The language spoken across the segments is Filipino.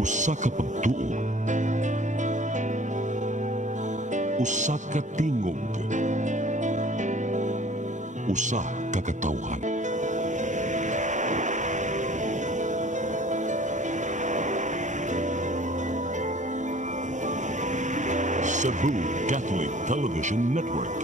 Usa ka pagtuo, usa ka tingog, usa ka katawhan. Cebu Catholic Television Network.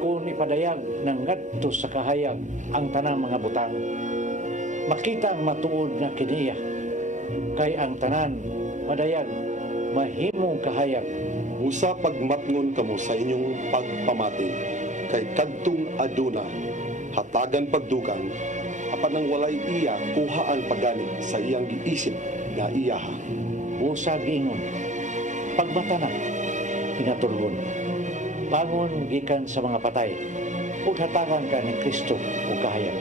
Kung ipadayag ng ngadto sa kahayag ang tanang mga butang, makita ang matuod na kiniya, kay ang tanan madayag mahimong kahayag. Usa pagmatngon kamo sa inyong pagpamati, kay kadtong aduna hatagan pagdugang, apan ang walay iya kuhaan pagganit sa iyang giisip nga iyaha. Usa giingon, pagmata na, pinatulgon. Bangon gikan sa mga patay, ug hatagan ka ni Kristo o kahayag.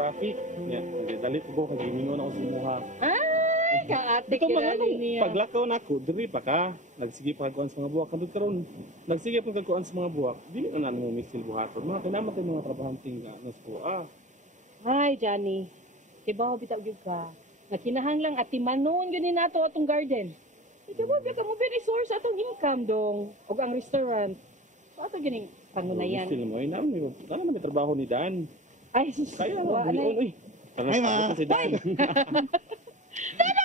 traffic. Nya, dalit ko kag gimingon ako sa imuha. Ay, kaate kilala niya. Paglakaw na ako, diri pa ka. Nagsige pa kuan sa mga buwak kadto karon. Nagsige pa kuan sa mga buwak. Dili na mo misil buhaton. Mga kailangan tayo mga trabahante nga nas ko. Ay, Johnny. Kibaw bitaw gyud ka. Nakinahanglang atimanon gyud ni nato atong garden. Kibaw ka mo very source atong income dong ug ang restaurant. So ato gining pangunayan. Misil mo ay naman may trabaho ni Dan. Ay, kaya na uy. Ay, ma. Si Dan.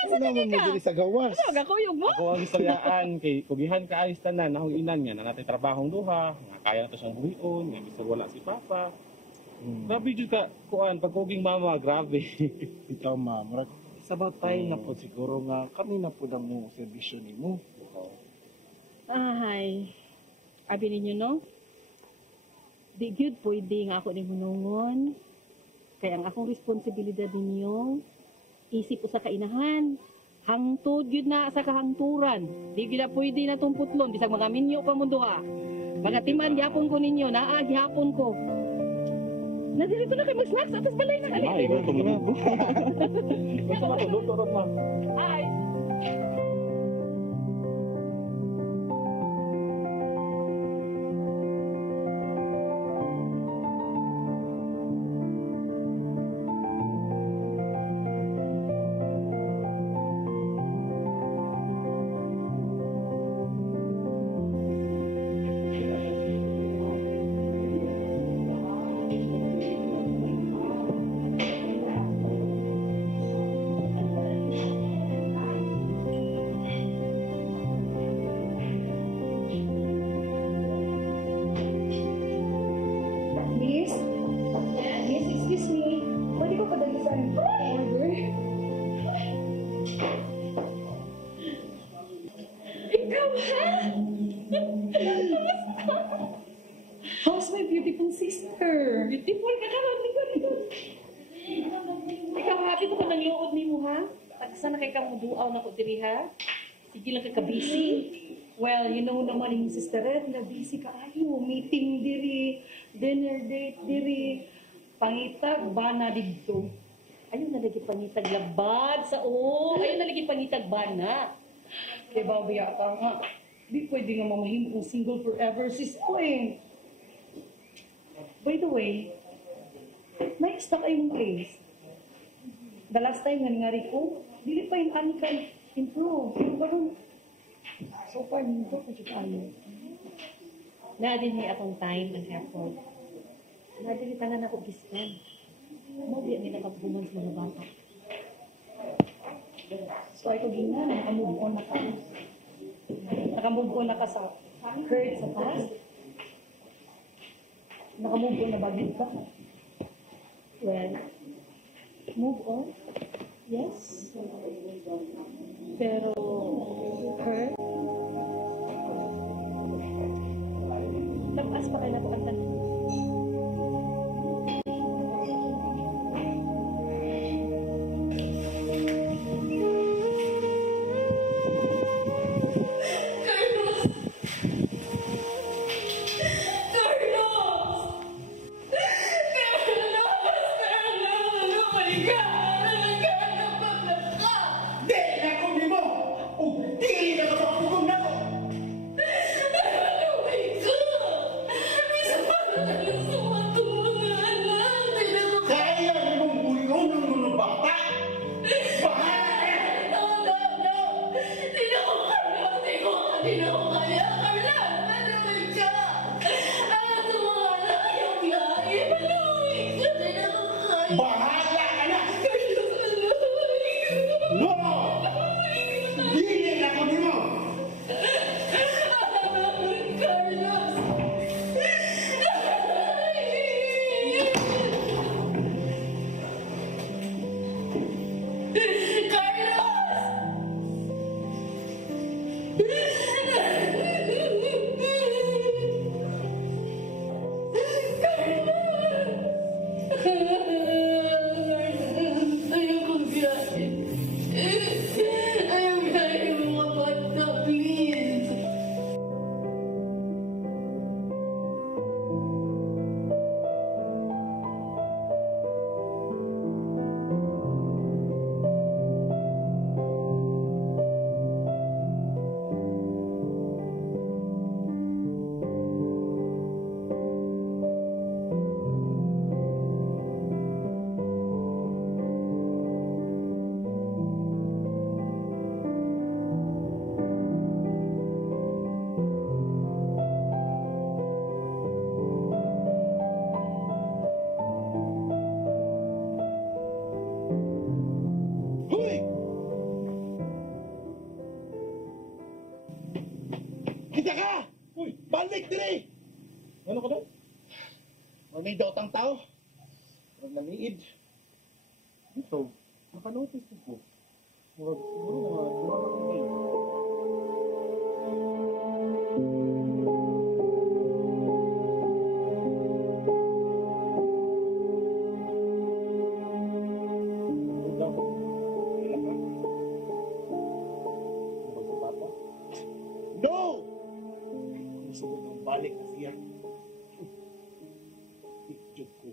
Ano mo dili sa gawas? Ano gakuyog mo? Ako ang istoryaan kay kugihan ka ayos tanan akong inan nga na natin trabahong duha, nga kaya na to siyang buhion, nga bisag wala si Papa. Grabe jud ka kuan pagkuging mama, grabe. Ikaw, ma, murag sabaw tayo na po siguro nga kami na po ang mo servisyo nimo. Ay, abi ninyo no? Di gyud pwede nga ako ning hunungon. Kaya ang akong responsibilidad ninyo, isip ko sa kainahan. Hangtod gyud na sa kahangturan. Di gyud na pwede na tong putlon bisag mga minyo pa mo duha. Mga timan gyapon ko ninyo, naa gyapon ko. Nadirito na kay mag-snacks atas balay na kali. Ay, gutom na. Gusto na to, luto ron ma. Ay. How's my beautiful sister? Beautiful ka karon likod. Ikaw happy ko nang luod nimo ha? Tagsa na kay kamo duaw na ko diri ha. Sige lang ka busy. Well, you know naman yung sister Red na busy ka. Ayo, meeting diri, dinner date diri, pangitag bana dito. Ayun na lagi pangitag labad sa ayun na lagi pangitag bana. Kaya babaya ka nga. Di pwede nga mamahim kung single forever sis ko eh. By the way, na-stuck ay mong place. The last time nga ngari ko, dili pa yung ani ka improve. Yung parang, so far, hindi ko ano. Na din may akong time and effort. Na din tanan ako giskan. Mo di nila pagbuman sa mga bata. So ay ko gina, nakamove on na ka. Nakamove on na ka sa hurt sa past. Nakamove on na bagay ka. Well, move on. Yes. Pero, hurt. Tapas pa kayo na po ang tanong. Kita ka! Uy, balik diri! Ano ka doon? May daw tang tao. Huwag namiid. Dito, nakanotice ko. Siguro mga dua na kami. No! Gusto ko kang balik na siya. Ityog ko.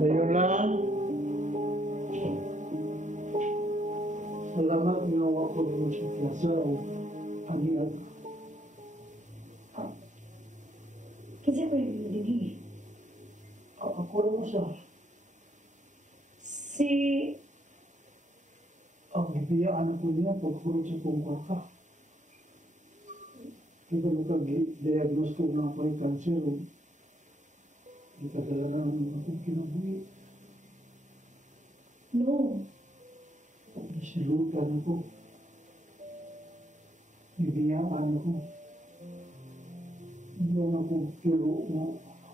Ayun lang. Salamat ginawa ko rin sa klasa o pag-iag. Kasi ko yung dili. Ako rin siya. Si... Ang bibiyaan ko niya pagpuro sa kong ka. Kita nagka-diagnose ko na ako ay cancer. Hindi ka talaga naman akong kinabuhi. No. Nasilutan ako. Bibiyaan ako. Hindi ako turo na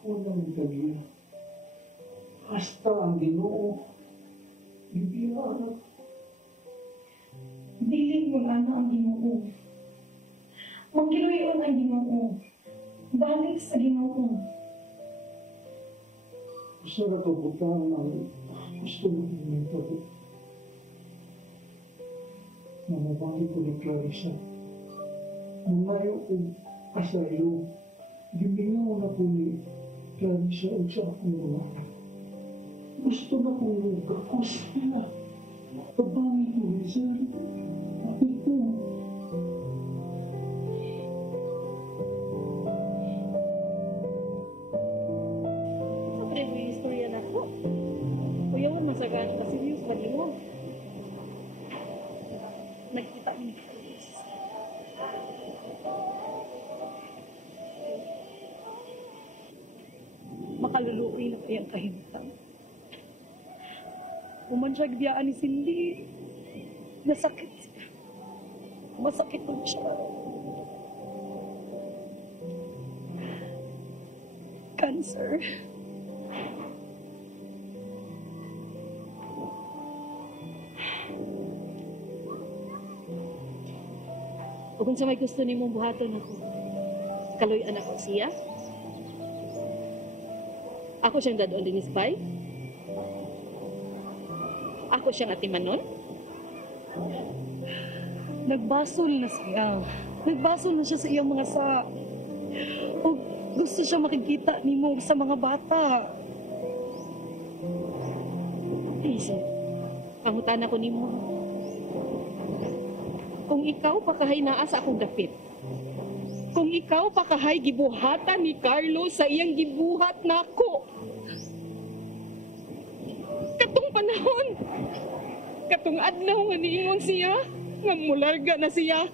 walang tagiya. Hasta ang Ginoo. Bibiyaan ako. Dili mo ana ang Ginoo. Magkiluyon ang Ginoo. Balik sa Ginoo. Gusto na kabutang ang gusto mo pinagtabi. Namabalik ko ni Clarissa. Numayo ko asaylo. Gimingaw na ko ni Clarissa o sa akong mga. Gusto na kong kakos nila. Pabangi ko, Hazel. Bakit ko? Siyempre, may istorya na ko. Kuya mo, masagaan ka serious, mali mo. Nagkita ni Chris. Makaluluoy na kayang kahintang. Umansyagdiyaan ni Cindy. Nasakit siya. Masakit po siya. Cancer. O kung sa may gusto ni mong buhaton ako, kaloy-an ako siya. Ako siyang dadoon din isbay. Ako siyang atimanon. Nagbasol na siya. Nagbasol na siya sa iyang mga sa... O gusto siya makikita ni mo sa mga bata. Isip, pangutan ako ni mo. Kung ikaw pakahay naa sa akong dapit, kung ikaw pakahay gibuhatan ni Carlos sa iyang gibuhat nako, katong panahon, katong adlaw nga niingon siya, nga mularga na siya,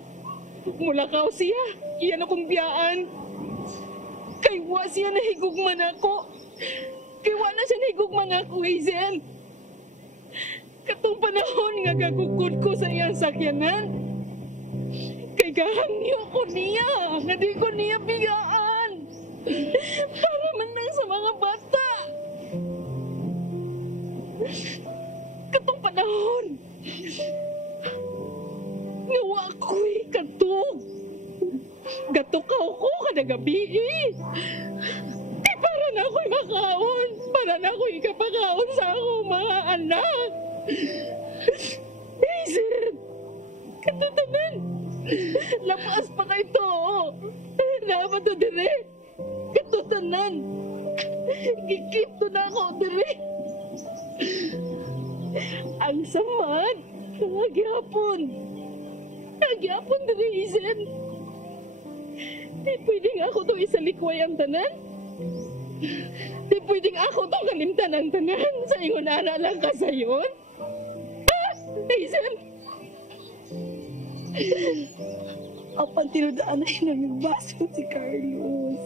mulakaw siya, iyan akong biyaan. Kay wa siya nahigugman ako. Kay wa na siya nahigugman ako, Hazel. Katong panahon nga gagugod ko sa iyang sakyanan, kay gahangyo ko niya, nga di ko niya biyaan. Para man lang sa mga bata. Katong panahon, nga wa ko'y katog. Gatukaw ko kada gabi eh. Kay para na ako'y makaon, para na ako'y kapakaon sa akong mga anak. Hazel, katutanan, lapas pa kayo to. Dapat to dire. Katutanan, gikip to na ako dire. Ang samad, nagyapon. Nagyapon dire, Hazel. Di pwedeng ako to isalikway ang tanan. Di pwedeng ako to kalimtan ang tanan. Sa ingon ana lang ka sayon. Ha? Hazel? Apan tinudaan ay nagbaso si Carlos.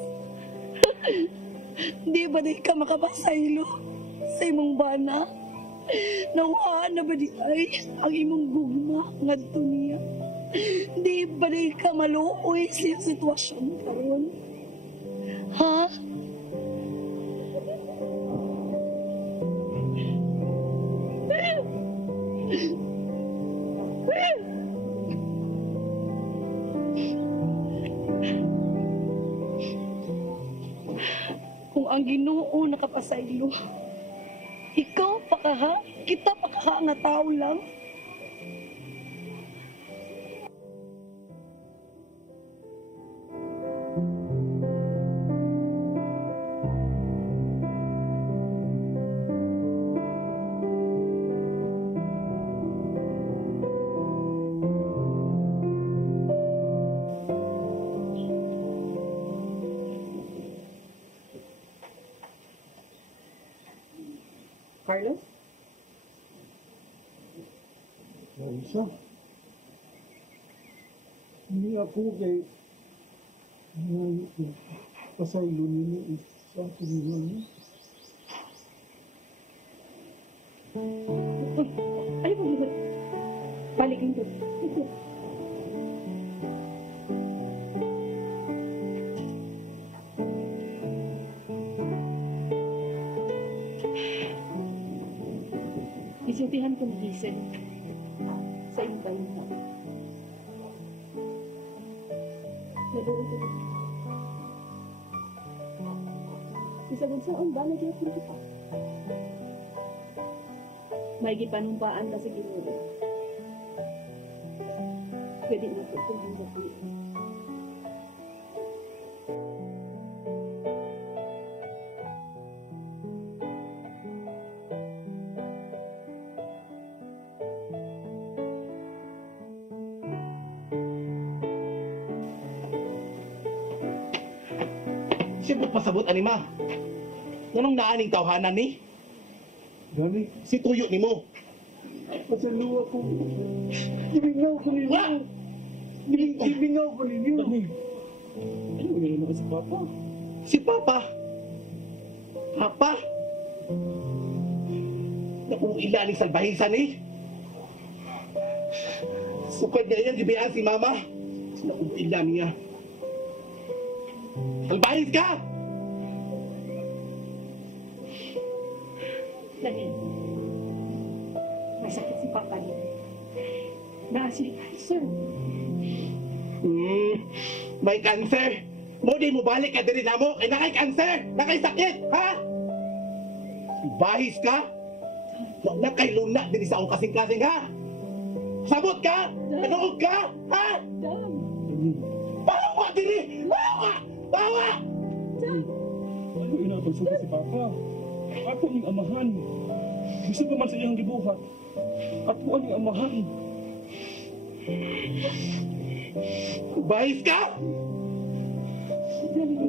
Di ba di ka makapasaylo sa imong bana? Nawaan na ba di ay ang imong gugma ngadto niya? Di ba di ka maluoy sa sitwasyon karon? Ha? Kung ang Ginoo nakapasaylo, ikaw pa ka ha? Kita pa ka nga tao lang? Carlos? Clarissa, hindi ako kay pasaylo ninyo sa ating mga. Ay, balik nito. Isultihan ko ni Hazel sa iyong balita. Naluwi ko na. Bisag saan ba nagyapon kita? May gipanumpaan ka sa Ginoo. Pwede na po kung hindi po. Siyempre pasabot anima. Nanong naaning tawhanan ni? Gani, Si tuyo ni mo. pasaluwa ko. Ibingaw ko ninyo. Wa! Ibingaw ko ninyo. Ano yun naman si Papa? Si Papa. Papa? Naku, ilaling salbahisan eh. Sukad niya yan, gibayaan si Mama. Naku, ilan niya. Salbahis ka! Dahil, may sakit si Papa niya. Nasi, sir. May cancer. Mo di mo balik ka diri na mo. Kaya nakay cancer. Nakay sakit. Ha? Bahis ka? Huwag na kay luna diri sa akong kasing-kasing ha? Sabot ka? Kanood ka? Ha? Dam. Bawa diri! Bawa! Bawa! Ano inapagsuko si Papa? Ako ang amahan. Gusto ko man sa iyang gibuhat. Ako ang amahan. Bahis ka?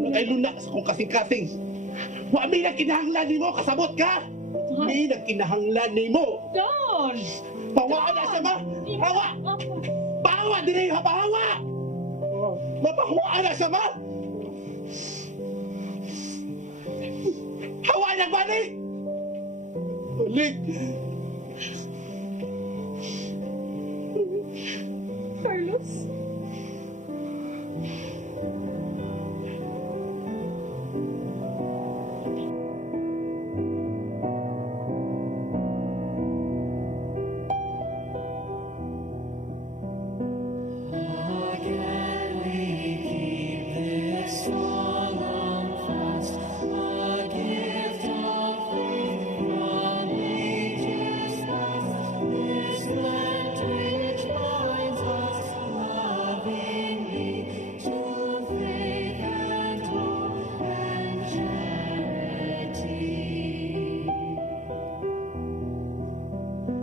Nakay luna sa akong kasing-kasing. Wa may nagkinahanglan ni mo. Kasabot ka? May nagkinahanglan ni mo. Don! Bawa na siya ba? Bawa! Bawa diri ha! Bawa! Mapahuwa na siya ba? Hawa na balik! Balik! Carlos?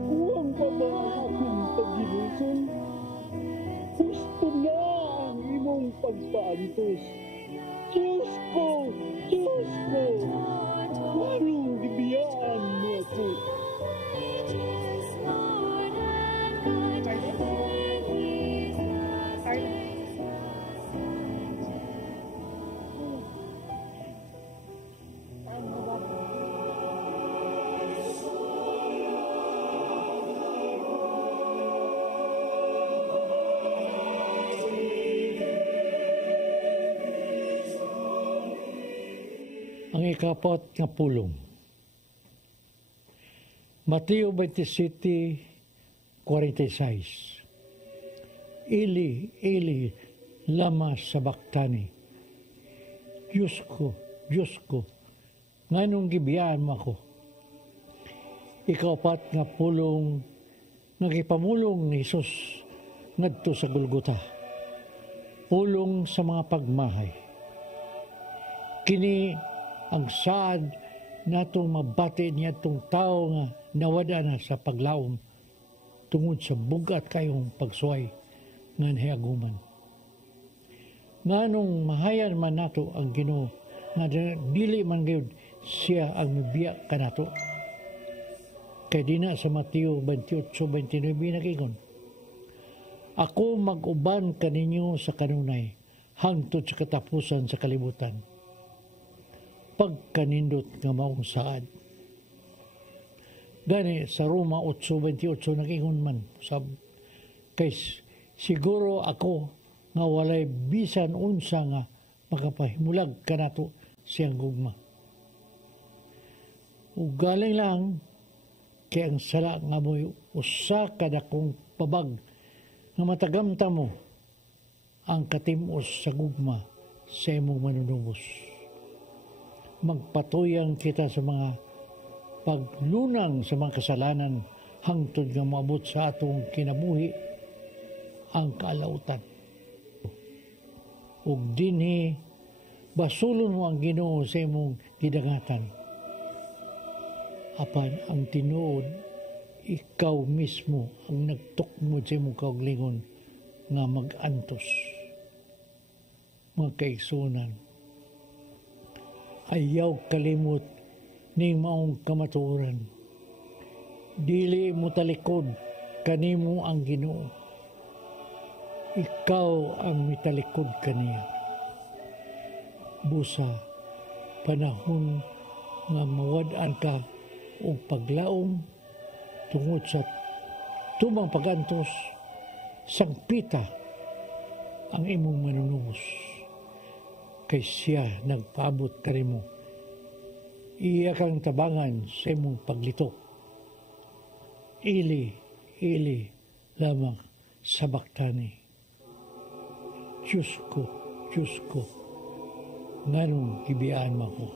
Huwag pa ba akong pagiluson? Gusto na ang imong pagpaantos. Diyos ko! Diyos ko! Anong gibiyaan mo ako? Ang ikapat nga pulong. Mateo 27:46. Eli, Eli, lama sabachthani. Diyos ko, nganong gibiyaan mo ako? Ikapat nga pulong nagipamulong ni Jesus ngadto sa Golgota. Pulong sa mga pagmahay. Kini ang saad natong mabati niya itong tao nga nawada na sa paglaom tungod sa bugat kayong pagsuway nga nahiaguman. Nganong mahayan man nato ang Ginoo nga dili man gyud siya ang mibiya kanato. Kay dina sa Mateo 28:29 nagingon, ako mag-uban kaninyo sa kanunay hangtod sa katapusan sa kalibutan. Pagkanindot nga maong saad. Gani sa Roma 8:28 nagingon man sab kay siguro ako nga walay bisan unsa nga makapahimulag kanato siyang gugma. Ug galing lang kay ang sala nga mo'y usa kada kong pabag nga matagamta mo ang katimos sa gugma sa imong manunubos. magpatuyang kita sa mga paglunang sa mga kasalanan hangtod nga moabot sa atong kinabuhi ang kalautan. Ug dinhi basulon mo ang Ginoo sa imong gidangatan. Apan ang tinuod, ikaw mismo ang nagtukmod sa imong kaugalingon nga mag-antos. Mga kaigsunan, ayaw kalimot ning maong kamatuoran. Dili mo talikod, kanimo ang Ginoo. Ikaw ang mitalikod kaniya. Busa, panahon nga mawad-an ka o paglaom tungod sa tumang pagantos, sangpita ang imong manunubos. Kay siya nagpaabot kanimo. Iya kang tabangan sa imong paglito. Ili lamang sa baktani. Diyos ko, nganong gibiyaan mo ko.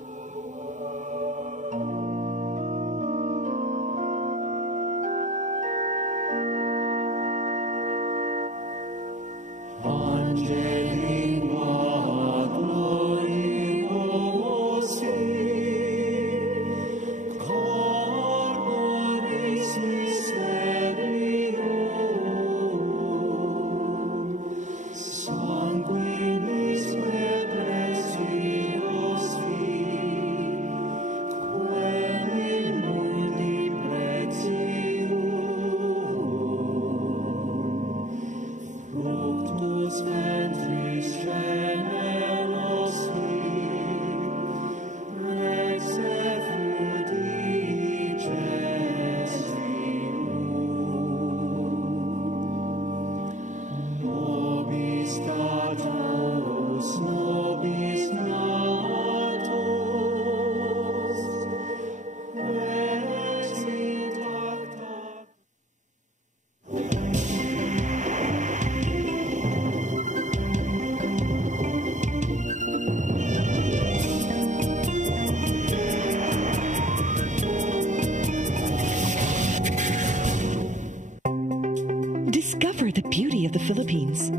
Discover the beauty of the Philippines.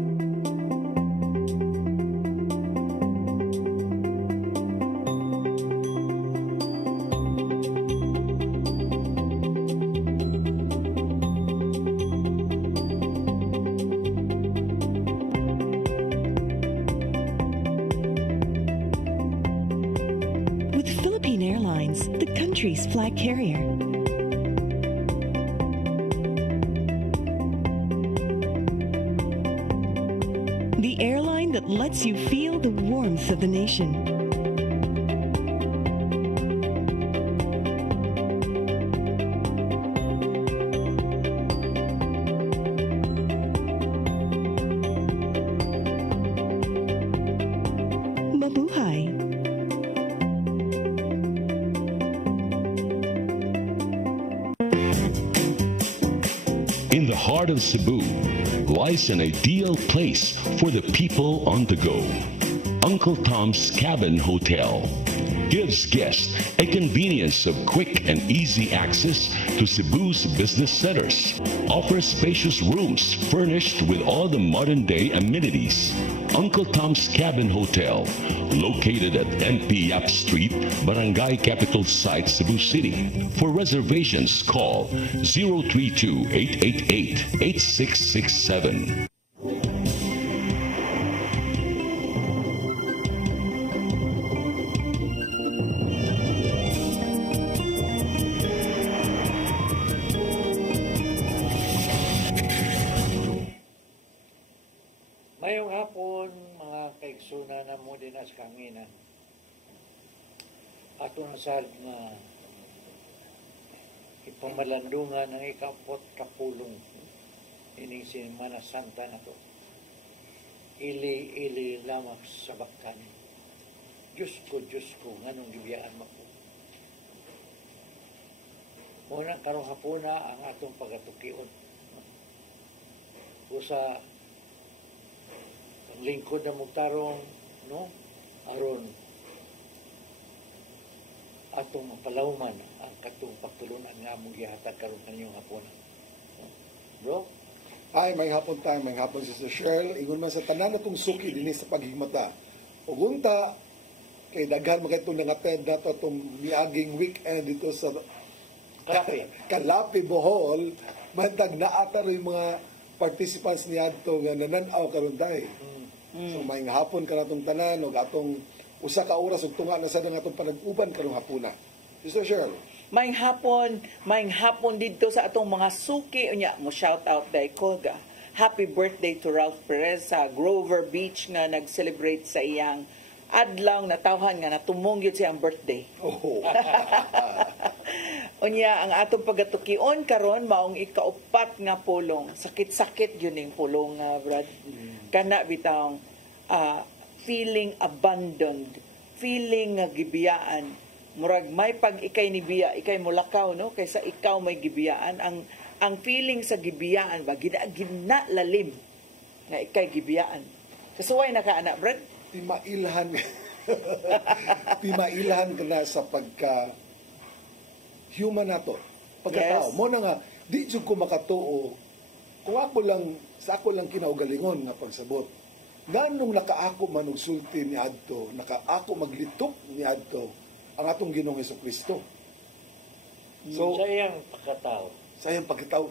With Philippine Airlines, the country's flag carrier. The airline that lets you feel the warmth of the nation. Mabuhay! In the heart of Cebu lies an ideal place for the people on the go. Uncle Tom's Cabin Hotel gives guests a convenience of quick and easy access to Cebu's business centers. Offers spacious rooms furnished with all the modern-day amenities. Uncle Tom's Cabin Hotel, located at NP Yap Street, Barangay Capital Site, Cebu City. For reservations, call 032-888-8667. Mayong hapon, mga kaigsunan na mo din as kanginan. Ato nasad nga ipamalandungan ng ikapot kapulong ining Semana Santa na to. Ili lamang sa baktani. Diyos ko, nganong gibiyaan mo ko. Muna karong hapuna ang atong pagatukion. Usa ang lingkod na mugtarong, no? Aron atong palawman ang katong pagtulunan nga among gihatag karon kaninyong hapon. Bro? Ay, may hapon tayo, may hapon si Sister Cheryl. Ingon man sa tanan natong suki din sa paghigmata. Ugunta, kay daghan man itong nangated na ito itong miaging weekend dito sa Kalapi, Bohol. Mantag naata rin mga participants niya ito nga nananaw karon tayo. So may hapon ka natong tanan o atong usa ka oras ug tunga na sa atong panag-uban karong hapuna. Sister Cheryl. Maing hapon dito sa atong mga suki unya mo shout out dai Kolga. Happy birthday to Ralph Perez sa Grover Beach nga nag-celebrate sa iyang adlaw na tawhan nga natumong gyud siyang birthday. Oh. Unya ang atong pagatukion karon maong ikaupat nga pulong. Sakit-sakit yun ning pulong Brad. Kana bitang feeling abandoned, feeling nga gibiyaan. Murag may pag ikay ni biya, ikay mulakaw no kaysa ikaw may gibiyaan. Ang feeling sa gibiyaan ba ginalalim nga ikay gibiyaan. Kasuway na ka anak Brad. Pimailhan ka na sa pagka human nato. Pagkatao. Yes. Mo na nga, di jud ko makatuo. Kung ako lang kinaugalingon nga pagsabot. Nganong nakaako man og sulti ni adto, nakaako maglitok ni adto ang atong Ginoong Hesukristo. So, sayang pagkatao.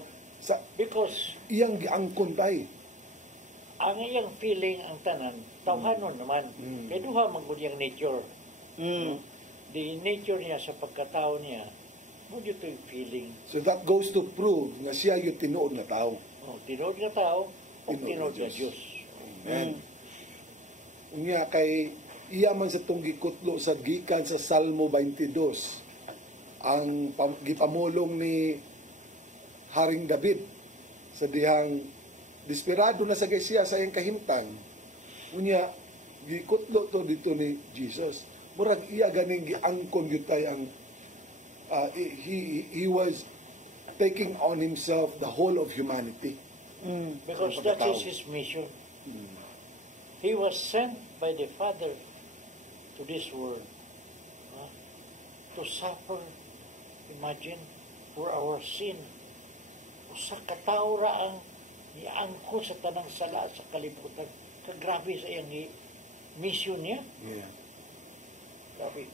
Because iyang giangkon tay. ang iyang feeling ang tanan tawhanon naman kay duha man gud yang nature. The nature niya sa pagkatao niya mo gyud toy feeling. So that goes to prove nga siya yung tinuod na tao. Tinuod na tao o tinuod na Diyos. Amen. Unya kay iya man sa tong gikutlo sa gikan sa Salmo 22 ang gipamulong ni Haring David sa dihang desperado na sa siya sa iyang kahimtang. Unya gikutlo to dito ni Jesus. Murag iya ganing giangkon gyud tay ang he was taking on himself the whole of humanity. Because that is his mission. He was sent by the Father to this world to suffer, imagine, for our sin. Usa ka tawo ra ang niangko sa tanang sala sa kalibutan. Grabe sa iyang mission niya. Yeah. Grabe.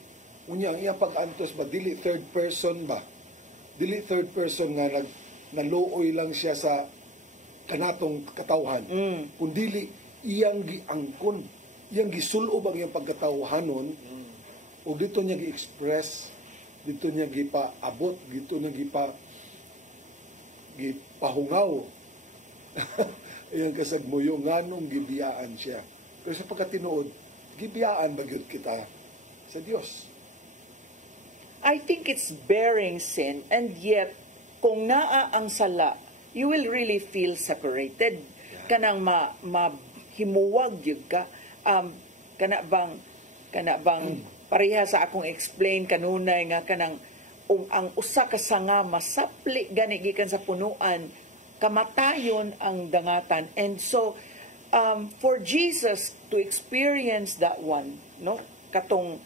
Unya ang iyang pag-antos ba dili third person ba? Dili third person nga naluoy lang siya sa kanatong katawhan. Kundili iyang giangkon, iyang gisulob ang iyang pagkatawhanon ug dito niya gi-express, dito niya gipaabot, dito niya gipahungaw iyang kasagmuyo nganong gibiyaan siya. Pero sa pagkatinuod, gibiyaan ba gyud kita sa Dios? I think it's bearing sin, and yet kung naa ang sala, you will really feel separated. Kanang mahimuwag yun ka. Kana bang pareha sa akong explain kanunay nga kanang ang usa ka sanga masapli gani gikan sa punuan, kamatayon ang dangatan. And so for Jesus to experience that one, no, katong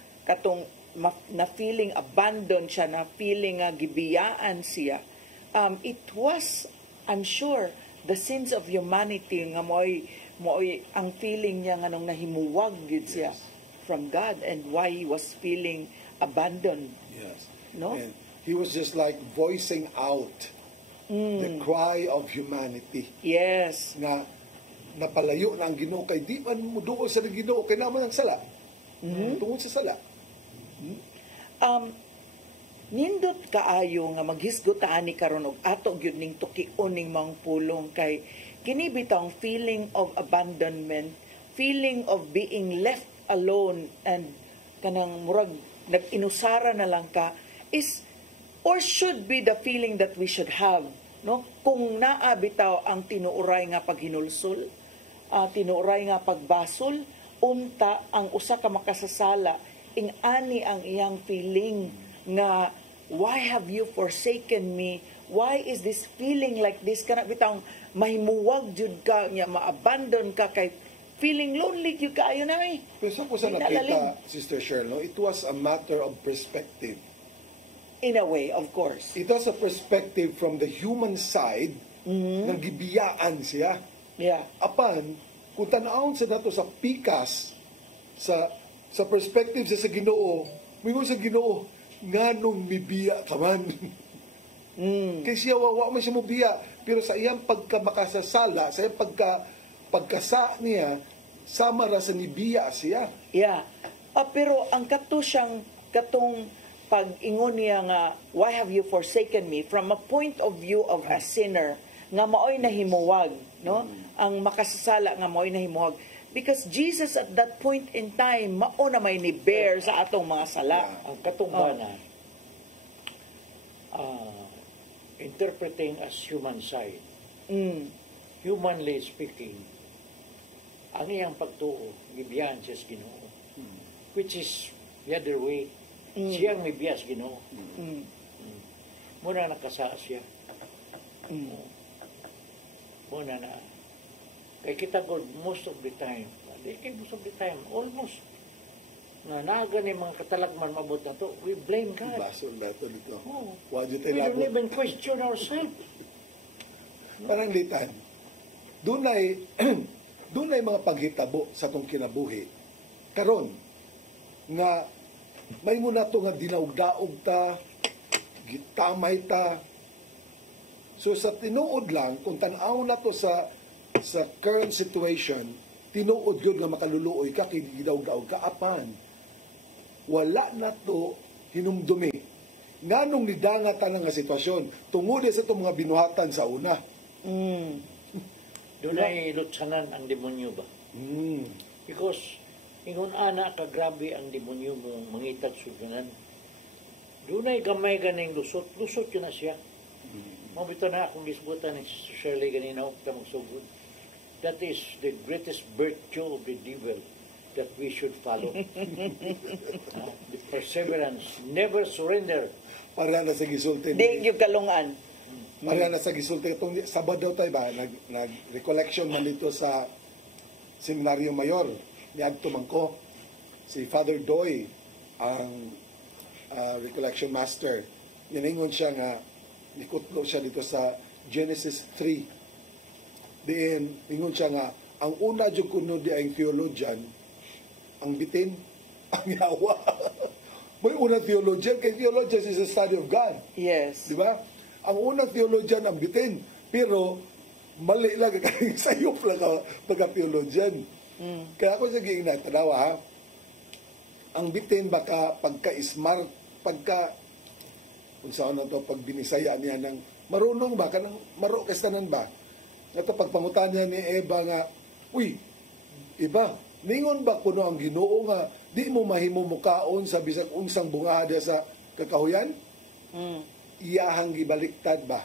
na feeling abandoned siya, na feeling gibiyaan siya, it was, I'm sure, the sins of humanity nga mo'y ang feeling niya nga nung nahimuwag gid siya from God and why he was feeling abandoned. Yes. No? And he was just like voicing out the cry of humanity. Yes. Na napalayo na ang Ginoo kay di man mo duol sa Ginoo kay naman ang sala. Tungod sa sala. Nindot kaayo nga maghisgotaan ni karon og ato gyud ning tukion ning mga pulong kay kini bitang feeling of abandonment, feeling of being left alone and kanang murag nag-inusara na lang ka is or should be the feeling that we should have, no, kung naa bitaw ang tinuoray nga paghinulsol, tinuoray nga pagbasol, unta ang usa ka makasasala ing ani ang iyang feeling nga why have you forsaken me, why is this feeling like this, kana bitang mahimuwag jud ka nya ma-abandon ka kay feeling lonely jud ka ayo na Pero sa ko sa nakita, Sister Cheryl, no, it was a matter of perspective. In a way, of course. Ito sa perspective from the human side, Mhm. nagibiyaan siya. Yeah. Apan, kung tanawon sa nato sa pikas, sa perspective sa Ginoo, mingon sa Ginoo, nganong mibiya ka man. Kaya siya, wa man siya mubiya. Pero sa iyang pagkamakasasala, sa iyang pagkasa niya, sama ra sa nibiya siya. Yeah. Pero ang katong pag-ingon niya nga, why have you forsaken me? From a point of view of a sinner, nga maoy nahimuwag, no? Ang makasasala nga maoy nahimuwag. Because Jesus at that point in time, mao na may ni-bear sa atong mga sala. Ang katungbanan, interpreting as human side, humanly speaking, ang iyang pagtuo, gibiyahan siya sa Ginoo. Which is the other way. Siyang may biyas Ginoo. Muna nakasa siya. Muna na. Kay kita God, most of the time, almost, na nagani mga katalagman mabot na to, we blame God. Basol na ito dito. Oh. Wadyo We tayo don't even question ourselves. Parang litan. Dunay mga paghitabo sa tong kinabuhi. Karon nga may muna to nga dinaog-daog ta, gitamay ta. So sa tinuod lang, kung tanaw na to sa current situation, tinuod yun nga makaluluoy ka, kay gidaog-daog ka, apan. Wala na to hinumdumi. Nganong nidangatan nga sitwasyon, tungod sa itong mga binuhatan sa una. Doon ay lutsanan ang demonyo ba? Because ingon ana ka grabe ang demonyo mong mangitag suganan. Doon ay gamay ganing lusot yun na siya. Mabito na akong gisbutan ni Shirley ganina ka magsugod. That is the greatest virtue of the devil that we should follow. The perseverance, never surrender. Para na sa gisulti. Di yung kalungan. Para na sa gisulti. Itong Sabado tayo ba, nag-recollection man dito sa Seminaryo Mayor ni Adto Mangko. Si Father Doy, ang recollection master. Niningon siya nga, nikutlo siya dito sa Genesis 3. Diin, ningon siya nga, ang una dyan kuno di ang theologian, ang bitin, ang yawa. May unang theologian, kay theologian is the study of God. Yes. Di ba? Ang unang theologian, ang bitin. Pero, mali lang, sayop lang pagka-theologian. Kaya ako sa giingnan, tanawa ha, ang bitin baka pagka-smart, kung saan na to, pag binisaya niya ng, marunong ba, kanang maro kastanan ba? Ito pagpangutan niya ni Eva nga, uy, iba, ningon ba kuno ang Ginoo nga, di mo mahimo mukaon sa bisag unsang bungada sa kakahuyan? Iyahang gibaliktad ba?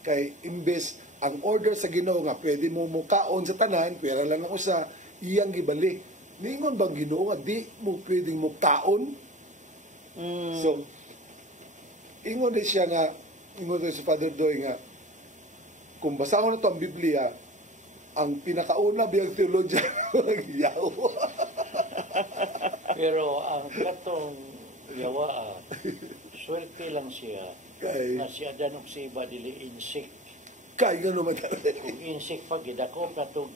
Kay imbes ang order sa Ginoo nga pwede mo mukaon sa tanan, pwera lang ang usa, iyang gibalik. Ningon bang Ginoo nga di mo pwedeng mukaon? So, ingon din siya nga, ingon din si Father Doy nga, kung basahon na ito ang Biblia, ang pinakauna biyang theologian, yaw. Pero ang katong yawa, swerte lang siya na si Adan ug si Eva dili insect. Kay gano man. Kung insect pag gidakop na to,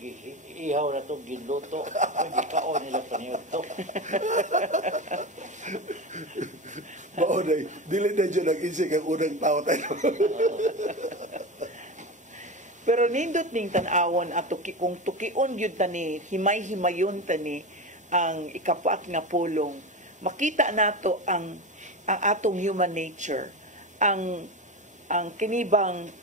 ihaw na to, ginluto, pwede kaon nila paniyot to. Maunay, dili na dyan ang insect ang unang tao tayo. Pero nindot ning tan-awon at kung tukion gyud tani, himay-himayon tani ang ikapat nga pulong, makita nato ang atong human nature, ang kinibang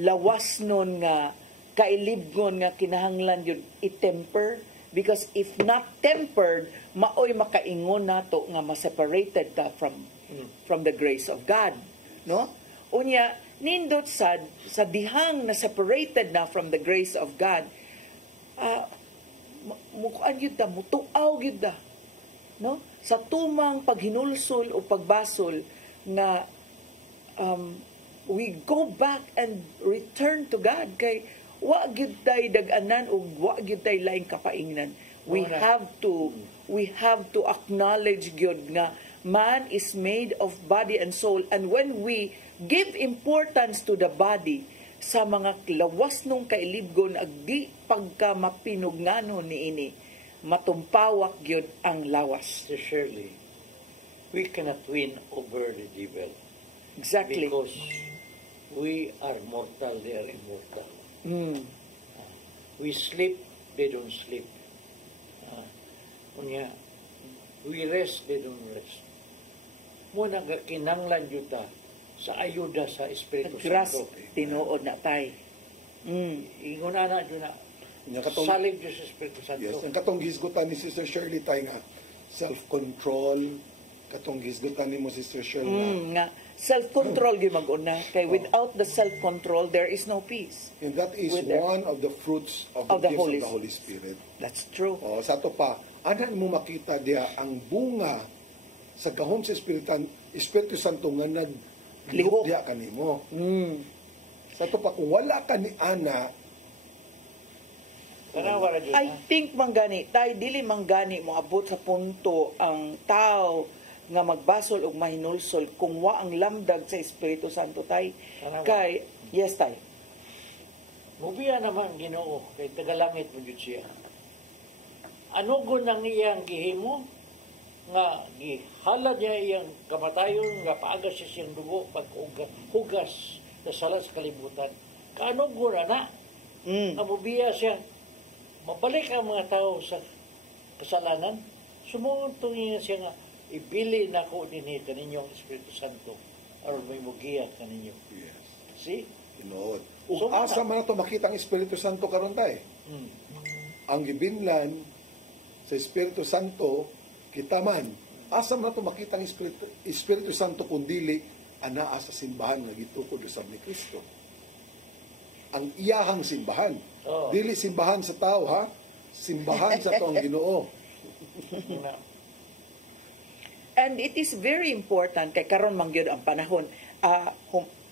lawas nun nga kailibgon nga kinahanglan yun i-temper, because if not tempered, maoy makaingon nato nga ma-separated ta from the grace of God, no? Unya nindot sa dihang na separated na from the grace of God, mukuan yun da, mutuaw yun da, no? Sa tumang paghinulsol o pagbasol na we go back and return to God, kay wa gyud tay dag-anan o wa gyud tay laing kapaingnan. We have to acknowledge gyud nga man is made of body and soul. And when we give importance to the body, sa mga lawas nung kailibgon, agdi pagka mapinugnano ni ini, matumpawak yun ang lawas. So surely, we cannot win over the devil. Exactly. Because we are mortal, they are immortal. We sleep, they don't sleep. We rest, they don't rest. Muna kinanglan yuta sa ayuda sa Espiritu Santo. Tinuod na tay. Ingon na salig Diyos sa Espiritu Santo. Yes, ang katong gisgutan ni Sister Shirley tayo nga, self-control, katong gisgutan ni mo Sister Shirley nga self-control gyud mag-una kay without the self-control there is no peace. And that is one of the fruits of the gifts of the Holy Spirit. That's true. Sa to pa, anan mo makita diya ang bunga sa gahom sa Espiritu Santo nga naglihok diya kanimo. Sa to pa, kung wala ka ni ana, I think manggani, tayo dili manggani mo abot sa punto ang tao nga magbasol og mahinulsol kung wa ang lamdag sa Espiritu Santo tay. Kay yes tay. Mubiya naman Ginoo kay tagalangit mo gyud siya. Ano gun ang iyang gihimo nga gihalad niya iyang kamatayon nga paagas siya siyang dugo paghugas sa sala sa kalibutan. Kaano gun na? Mubiya siya mabalik ang mga tao sa kasalanan. Sumunod niya siya nga ibili na ko din kaninyong Espiritu Santo aron may mugiya kaninyo. Yes. See? Tinood. So, asa man ito makita ang Espiritu Santo karon tay? Ang gibinlan sa Espiritu Santo kita man. Asa man ito makita ang Espiritu Santo kundili anaa sa simbahan nga gitukod usab ni Kristo. Ang iyahang simbahan. Dili simbahan sa tao ha? Simbahan sa tuang Ginoo. And it is very important kay karon man gyud ang panahon.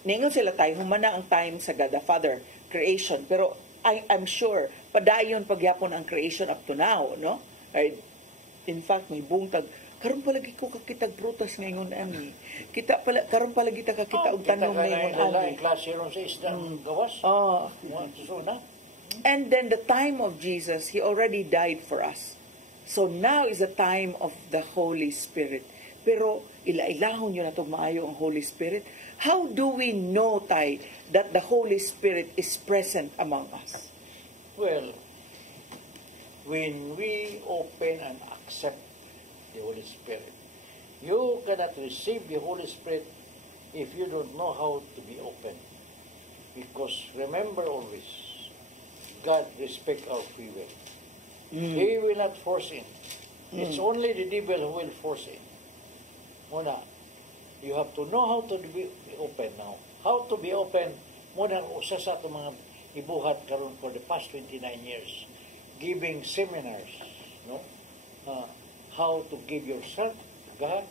Ningon sila tayo humana ang time sa God the Father creation, pero I'm sure padayon pagyapon ang creation up to now, no? In fact, may bungtag karon palagi ko kakitag prutas ngayon ani. Kita pala karon palagi ta kakita og tanom ngayon ani. Klase ron sa isda gawas. And then the time of Jesus, He already died for us. So now is the time of the Holy Spirit. Pero ila-ilahon nyo na itong maayo ang Holy Spirit. How do we know, Tay, that the Holy Spirit is present among us? Well, when we open and accept the Holy Spirit, you cannot receive the Holy Spirit if you don't know how to be open. Because remember always, God respects our free will. He will not force in. It's only the devil who will force in. Muna, you have to know how to be open now. How to be open, muna usa sa ito mga ibuhat karon for the past 29 years. Giving seminars, no? How to give yourself to God,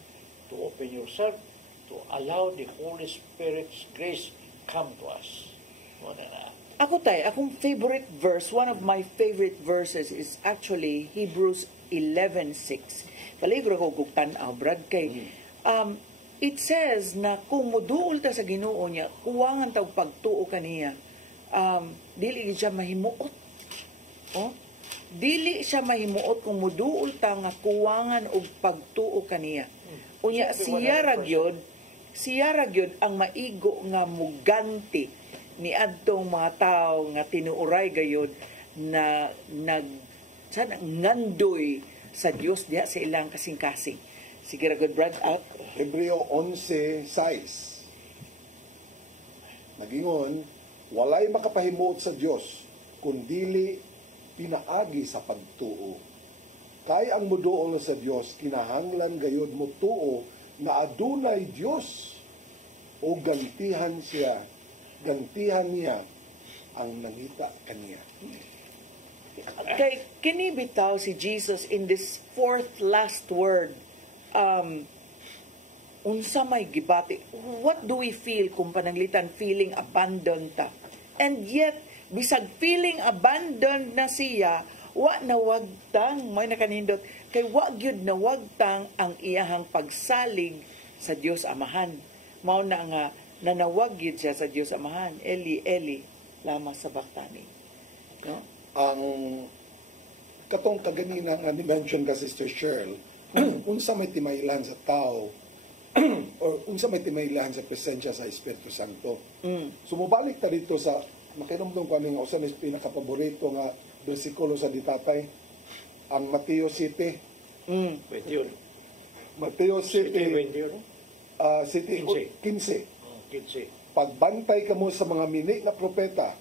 to open yourself, to allow the Holy Spirit's grace come to us. Muna na. Ako tay, akong favorite verse, one of my favorite verses is actually Hebrews 11:6. Palibro ko gugtan Brad kay it says na kung muduol ta sa Ginoo niya, kuwangan ta og pagtuo kaniya. Dili siya mahimuot. Dili siya mahimuot kung muduol ta nga kuwangan og pagtuo kaniya. Unya siya ragyod ang maigo nga muganti ni adtong mga tao nga tinuoray gayud na ngandoy sa Dios diha sa ilang kasing-kasing. Sige ra good Brad out. Hebreo 11:6. Nagingon, walay makapahimuot sa Dios kundili pinaagi sa pagtuo. Kay ang muduol sa Dios kinahanglan gayud mo tuo na adunay Dios o gantihan niya ang nangita kaniya. Kay kini bitaw si Jesus in this fourth last word, unsa may gibati. What do we feel kung pananglitan feeling abandoned ta? And yet, bisag feeling abandoned na siya, wa na wagtang may nakanindot kay wa gyud na wagtang ang iyahang pagsalig sa Dios Amahan. Mao na nga nanawag gyud siya sa Dios Amahan. Eli Eli lama sabachthani. No? Ang katong kaganina nga ni-mention ka Sister Cheryl, unsa may timaylan sa tao or unsa may timaylan sa presensya sa Espiritu Santo. Sumubalik ta dito sa makinomdom ko ano nga usa ni pinakapaborito nga bersikulo sa ditatay, ang Mateo 7. Mateo 7, 15. Pagbantay kamo sa mga mini na propeta,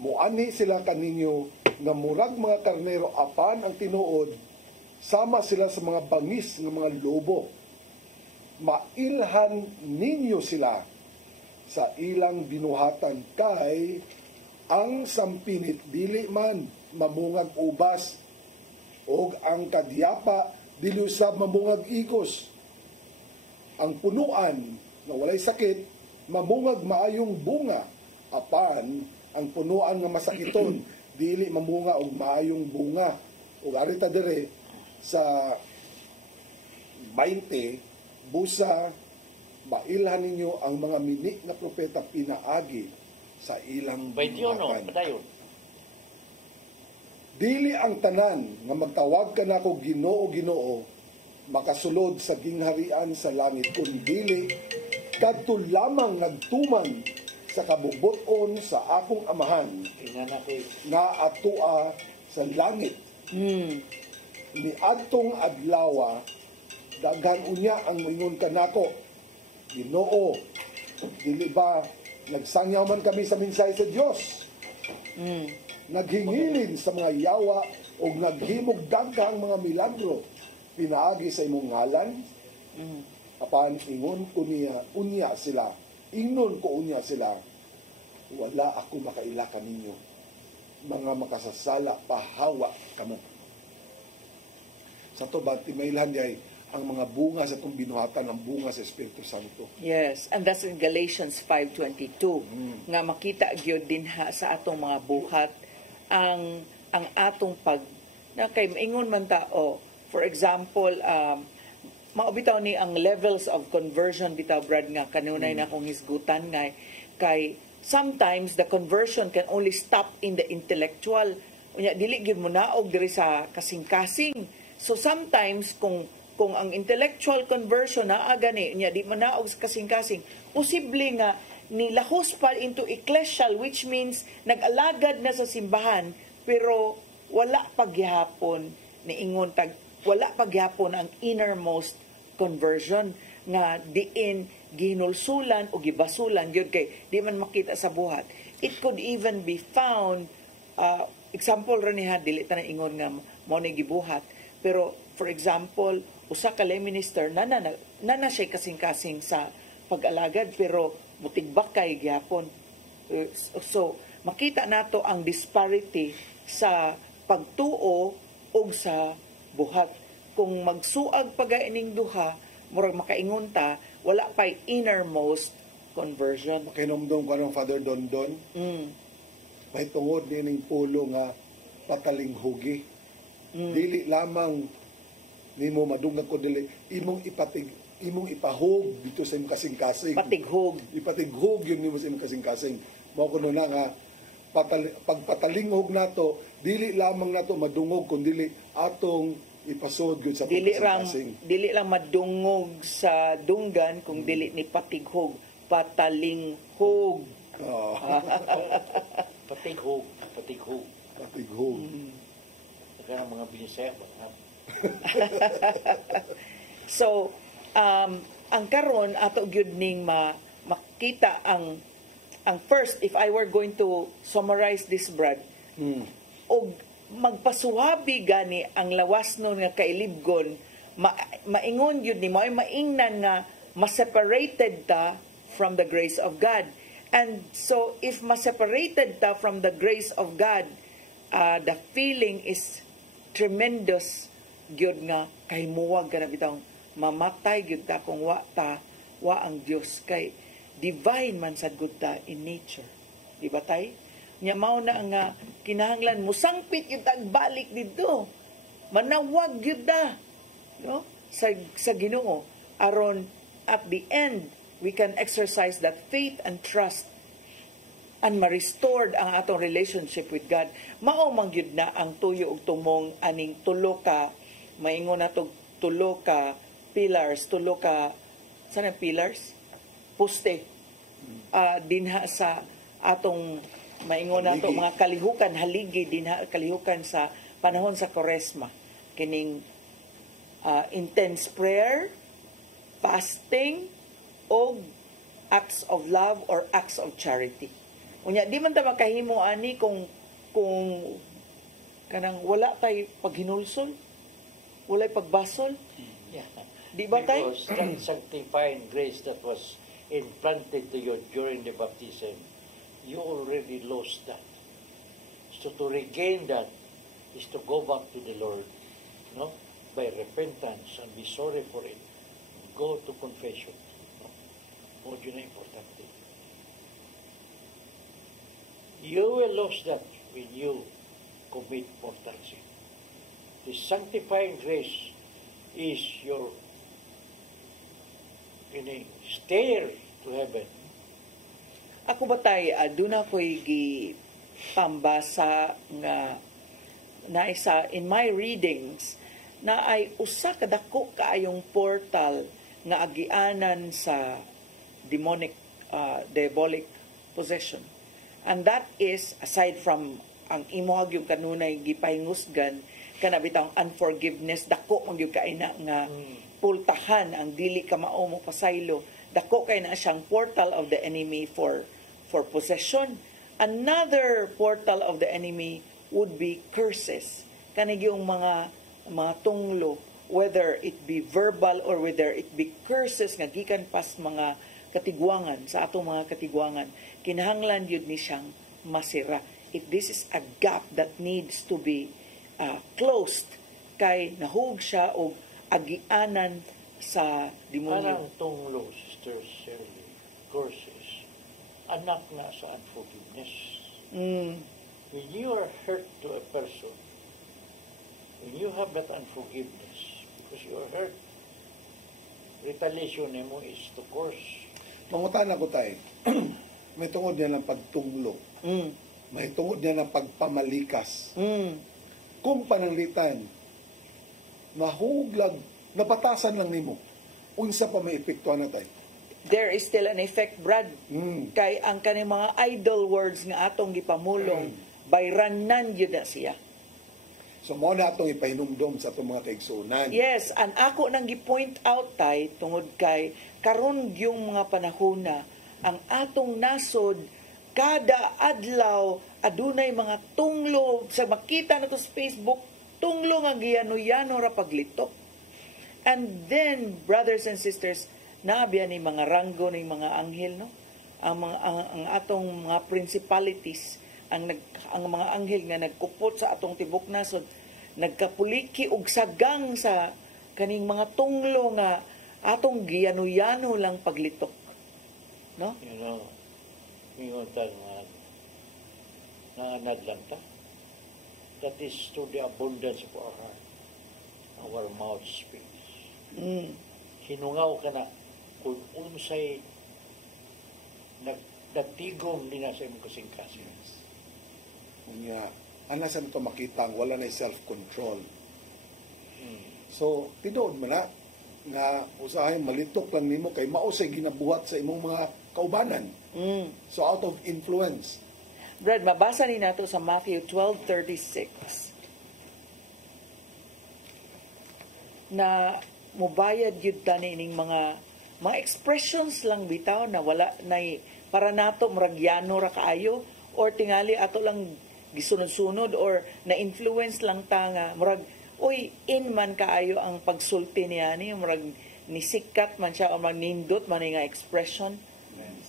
muani sila kaninyo nga murag mga karnero apan ang tinuod, sama sila sa mga bangis ng mga lobo. Mailhan ninyo sila sa ilang binuhatan kay ang sampinit dili man mamungag ubas og ang kadyapa dili usab mamungag igos. Ang punuan na walay sakit mamungag maayong bunga apan ang punuan nga masakiton dili mamunga og maayong bunga. Ug arita dire sa 20 busa mailhan ninyo ang mga mini na propeta pinaagi sa ilang binuhatan. Dili ang tanan nga magtawag ka nako Ginoo Ginoo makasulod sa gingharian sa langit, kun dili kadto lamang nagtuman sa kabubuton sa akong Amahan nga atua sa langit. Ni adtong adlaw daghan unya ang mingon kanako, Ginoo, dili ba nagsangyaw man kami sa mensahe sa Dios? Naghingilin sa mga yawa o naghimog daghang mga milagro pinaagi sa imong ngalan? Apan ingon ko niya, unya sila, ingnon ko unya sila, wala ako makaila kaninyo, mga makasasala, pahawa kamo. Sa to ba, timaylan ay ang mga bunga sa itong binuhatan ng bunga sa Espiritu Santo. Yes, and that's in Galatians 5:22. Nga makita gyud din sa atong mga buhat ang atong pag na kay maingon man ta for example maubitaw ni ang levels of conversion bitaw Brad nga kanunay na akong hisgutan nga kay sometimes the conversion can only stop in the intellectual. Unya dili gyud mo naog diri sa kasing-kasing. So sometimes kung ang intellectual conversion na gani niya di man naog sa kasing-kasing, posible nga nilahos pa into ecclesial, which means nag-alagad na sa simbahan pero wala pagyapon niingon tag wala pagyapon ang innermost conversion nga diin ginulsulan o gibasulan gyud kay di man makita sa buhat. It could even be found example ra niha dili ta na ingon nga mo ni gibuhat, pero for example usa ka lay minister na siya kasing-kasing sa pag-alagad pero mutigbak kay gyapon. So makita nato ang disparity sa pagtuo og sa buhat. Kung magsuag pagaining duha, murag makaingon ta, wala pay innermost conversion. Makinomdom ko ng Father Dondon. May tungod nining pulo nga patalinghugi. Dili lamang nimo madungag ko dili imong ipahog dito sa imong kasing-kasing. Ipatighog yun nimo sa imong kasing-kasing. Mao kuno na nga pagpatalinghog nato dili lamang nato madungog kundi atong ipasod gyud sa kasing-kasing. Dili lang madungog sa dunggan kung dili ni patighog, patalinghog. Patighog. Kaya mga binisaya So, ang karon ato gyud ning makita ang first, if I were going to summarize this, Brad, og magpasuwabi gani ang lawas nun nga kailibgon, maingon yun ni mo, ay maingnan nga ma-separated ta from the grace of God. And so, if ma-separated ta from the grace of God, the feeling is tremendous gyud nga kahimuwag ka na bitang mamatay gyud ta kung wa ang Dios kay divine man sad gud ta in nature. Di ba tay? Nya mao na nga kinahanglan mo sangpit yung tagbalik dito. Manawag yun da. No? Sa Ginoo. Aron at the end, we can exercise that faith and trust and ma-restored ang atong relationship with God. Mao man gyud na ang tuyo ug tumong aning tulo ka, maingon na tulo ka pillars, tulo ka, saan ang pillars? Poste. Dinha sa atong maingon na to mga kalihukan, haligi, dinha kalihukan sa panahon sa Koresma. Kining intense prayer, fasting, o acts of love or acts of charity. Unya, di man ta makahimo ani kung kanang wala tay paghinulsol, walay pagbasol. Yeah. Di ba tay? Because that sanctifying grace that was implanted to you during the baptism, you already lost that. So to regain that is to go back to the Lord, no, by repentance and be sorry for it. Go to confession. No? O yun na importante. You will lose that when you commit mortal sin. The sanctifying grace is your stair to heaven. Ako ba tayo, doon ako'y pambasa nga na isa in my readings na ay usa kadako kaayong portal nga agianan sa diabolic possession. And that is, aside from ang imuhag yung kanunay gipahingusgan, kanabitang unforgiveness, dako magyug kaina nga pultahan ang dili ka mao mo pasaylo, dako kay na siyang portal of the enemy for possession. Another portal of the enemy would be curses. Kanig yung mga tunglo, whether it be verbal or whether it be curses nga gikan pas mga katigwangan, sa atong mga katigwangan, kinahanglan yun ni siyang masira. If this is a gap that needs to be closed, kay nahug siya o agianan sa demonyo. Parang tunglo, Sister Shirley, curses, anak na sa unforgiveness. When you are hurt to a person, when you have that unforgiveness, because you are hurt, retaliation mo is to curse. Mangutan ako tayo. May tungod niya ng pagtunglo. May tungod niya ng pagpamalikas. Kung pananglitan, mahuglag, napatasan lang nimo, unsa pa may epektuan na tayo. There is still an effect, Brad. Kay ang kaning mga idle words nga atong gipamulong, bayranan yun na siya. So, mo na atong ipahinumdom sa atong mga kaigsunan. Yes, and ako nang gi-point out tay tungod kay karon yung mga panahon na ang atong nasod kada adlaw adunay mga tunglo sa makita nato sa Facebook, tunglo nga giyano-yano ra paglitok. And then, brothers and sisters, naabya ni mga ranggo ni mga anghel, no? Ang atong mga principalities, ang mga anghel nga nagkupot sa atong tibok nasod, nagkapuliki og sagang sa kaning mga tunglo nga atong giyano-yano lang paglitok. No? You know, minguntan nga nanganad lang ta. That is to the abundance of our heart. Our mouth speaks. Hinungaw ka na kung unsay nagtigom din na sa imong kasing-kasing. Nga, anasan ito makita ang wala na self-control. So, tinuod mo na nga usahay malitok lang nimo kay mausay ginabuhat sa imong mga kaubanan. So, out of influence. Brad, mabasa ni nato sa Matthew 12:36 na mubayad yun tani ning mga expressions lang bitaw na wala na para nato maragyano ra kaayo or tingali ato lang gisunod-sunod or na-influence lang ta nga murag oy in man kaayo ang pagsulti niya ni murag nisikat man siya o nindot man nga expression.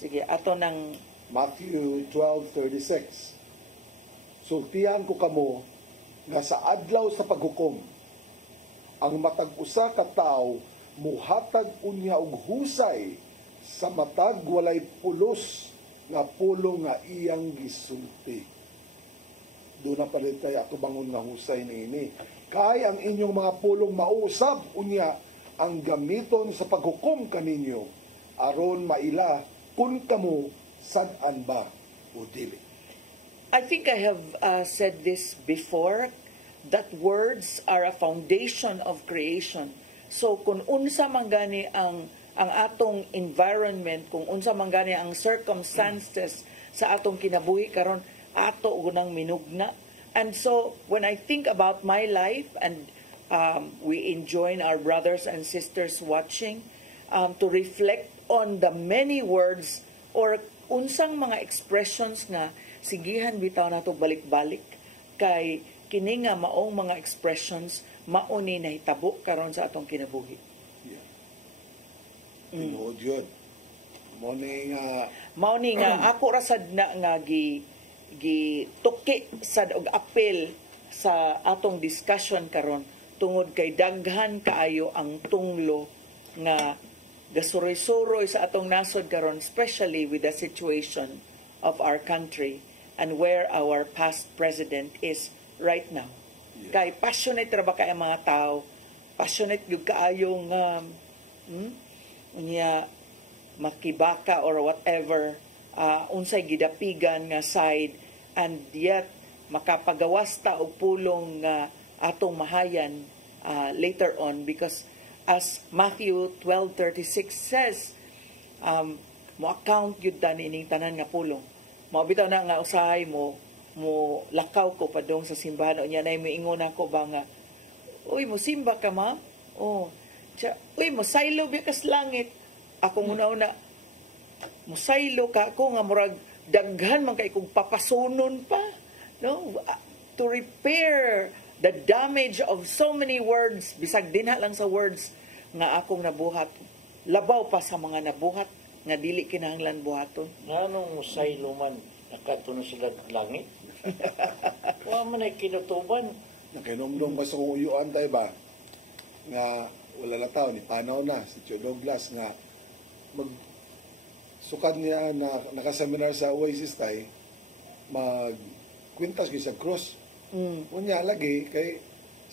Sige, ato ng Matthew 12:36. Sultihan ko kamo nga sa adlaw sa paghukom ang matag usa ka tawo muhatag unya og husay sa matag walay pulos nga pulong nga iyang gisulti. doon na palit tayo ato bangon nga husay niini. Kay ang inyong mga pulong mausab unya ang gamiton sa paghukom kaninyo aron maila kun kamo sad-an ba o dili. I think I have said this before, that words are a foundation of creation. So kung unsa man gani ang atong environment, kung unsa man gani ang circumstances sa atong kinabuhi karon, ato gunang minugna. And so when I think about my life, and we enjoin our brothers and sisters watching to reflect on the many words or unsang mga expressions na sigihan bitaw nato balik-balik kay kini nga maong mga expressions mauni na hitabo karon sa atong kinabuhi. Tinuod yun. Mao ni nga ako ra sad na nga gi tuki sad og apel sa atong discussion karon tungod kay daghan kaayo ang tunglo nga gasuroy-suroy sa atong nasod karon, especially with the situation of our country and where our past president is right now. Kay passionate ra ba kay ang mga tao, passionate gyud kaayong unya makibaka or whatever, unsay gidapigan nga side, and yet makapagawas ta og pulong nga atong mahayan later on, because as Matthew 12:36 says, mo account yun ta nining tanan nga pulong. Mabitaw na nga usahay mo lakaw ko padong sa simbahan o niya na moingon ako ba nga, uy, mo simba ka ma'am? Oh, uy, mo saylo bikas langit. Ako muna mo saylo ka ako nga murag daghan man kay kung papasunon pa, no, to repair the damage of so many words, bisag dinha lang sa words nga akong nabuhat, labaw pa sa mga nabuhat nga dili kinahanglan buhaton. Nanong saylo man nakatuno sila langit? Wa man ay kinutuban. Nakinomdom ba sa kung uyuan tayo ba nga wala na tao, ni panaw na si Tio Douglas nga sukad niya na nakaseminar sa Oasis tayo, magkwintas ko sa cross. Unya lagi kay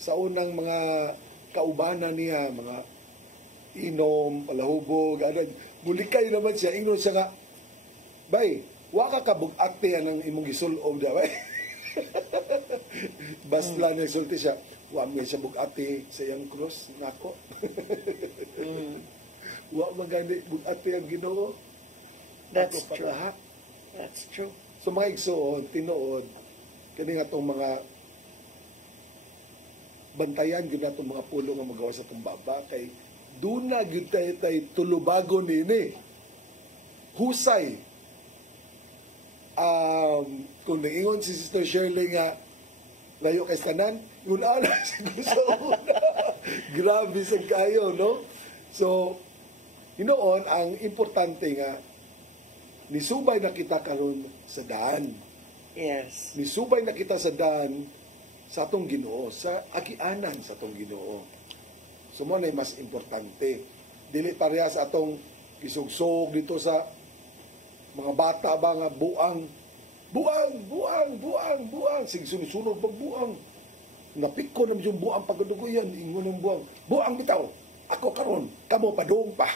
sa unang mga kaubanan niya, mga inom, palahubog, mulikay naman siya, ingnon siya nga, bay, wa ka kabug-akte yan ang imong gisulob da, bay. Basta niya sulti siya, wa may siya bug-akte sa iyang cross, nako. Wa magani bug-akte ang Ginoo. That's true. That's true. So mga igsoon, tinuod, kani nga itong mga bantayan gyud natong mga pulo nga magawa sa itong baba kay doon na gyud tayo tulubago nini husay. Kung naingon si Sister Shirley nga layo kay tanan, yun ana siguro grabe sa kayo, no? So hinoon ang importante nga nisubay na kita karon sa daan. Yes. Nisubay na kita sa daan sa atong Ginoo, sa agianan sa atong Ginoo. So mo na mas importante. Dili pareha sa atong isugsog dito sa mga bata ba nga buang sig sunod pag buang. Napiko na yung buang pagduguyan, ingon ng buang bitaw. Ako karon, kamo padung pa.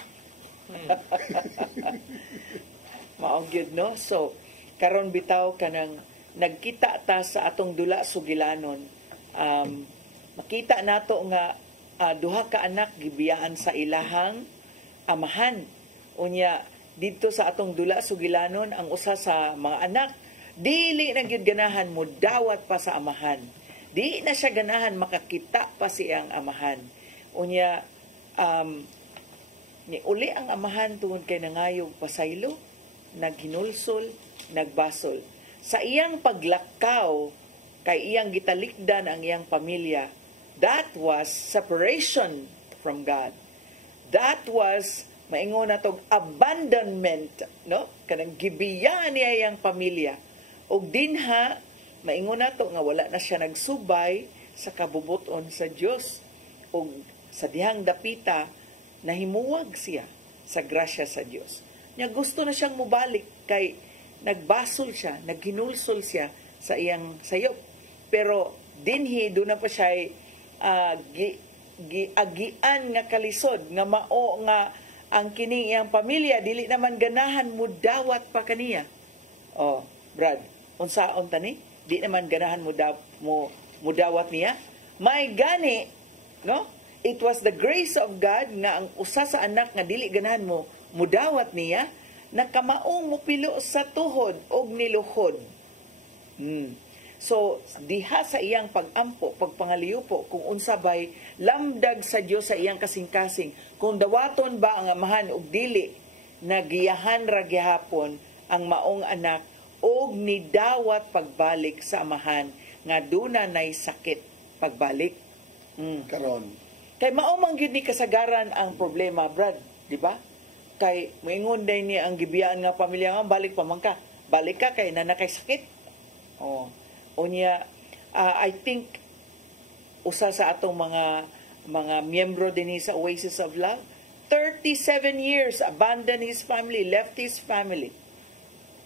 Maong gyud, no? So karon bitaw kanang nagkita ta sa atong dula sugilanon. Makita nato nga duha ka anak gibiyaan sa ilahang amahan. Unya dito sa atong dula sugilanon, ang usa sa mga anak dili na gyud ganahan mo dawat pa sa amahan. Di na siya ganahan makakita pa siyang amahan. Unya ni uli ang amahan tungod kay nangayog pasaylo, naghinulsol, nagbasol. Sa iyang paglakaw, kay iyang gitalikdan ang iyang pamilya, that was separation from God. That was, maingon na tog abandonment, no? Kanang gibiyan niya iyang pamilya. Og dinha, maingon na to nga wala na siya nagsubay sa kabubuton sa Dios. Og sa dihang dapita, nahimuwag siya sa grasya sa Dios. Nya gusto na siyang mubalik kay nagbasol siya, naghinulsol siya sa iyang sayop. Pero dinhi doon na pa siya giagian nga kalisod nga mao nga ang kining iyang pamilya dili naman ganahan mo dawat pa kaniya. Oh, Brad, unsaon tani? Di naman ganahan mo dawat niya. May gani, no? It was the grace of God nga ang usa sa anak nga dili ganahan mo mudawat niya nakamaong mupilo sa tuhod og niluhod. So, diha sa iyang pag-ampo, pagpangaliupo, kung unsabay lamdag sa Dios sa iyang kasing-kasing, kung dawaton ba ang amahan og dili, nagiyahan ra gihapon ang maong anak og nidawat pagbalik sa amahan nga duna nay sakit pagbalik. Karon. Kay mao man gyud ni kasagaran ang problema, Brad, di ba? Kay moingon day ni ang gibiyaan nga pamilya nga balik pa man ka. Balik ka kay nanakay sakit. Oh. Unya, I think usa sa atong mga miyembro dinhi sa Oasis of Love, 37 years abandoned his family, left his family,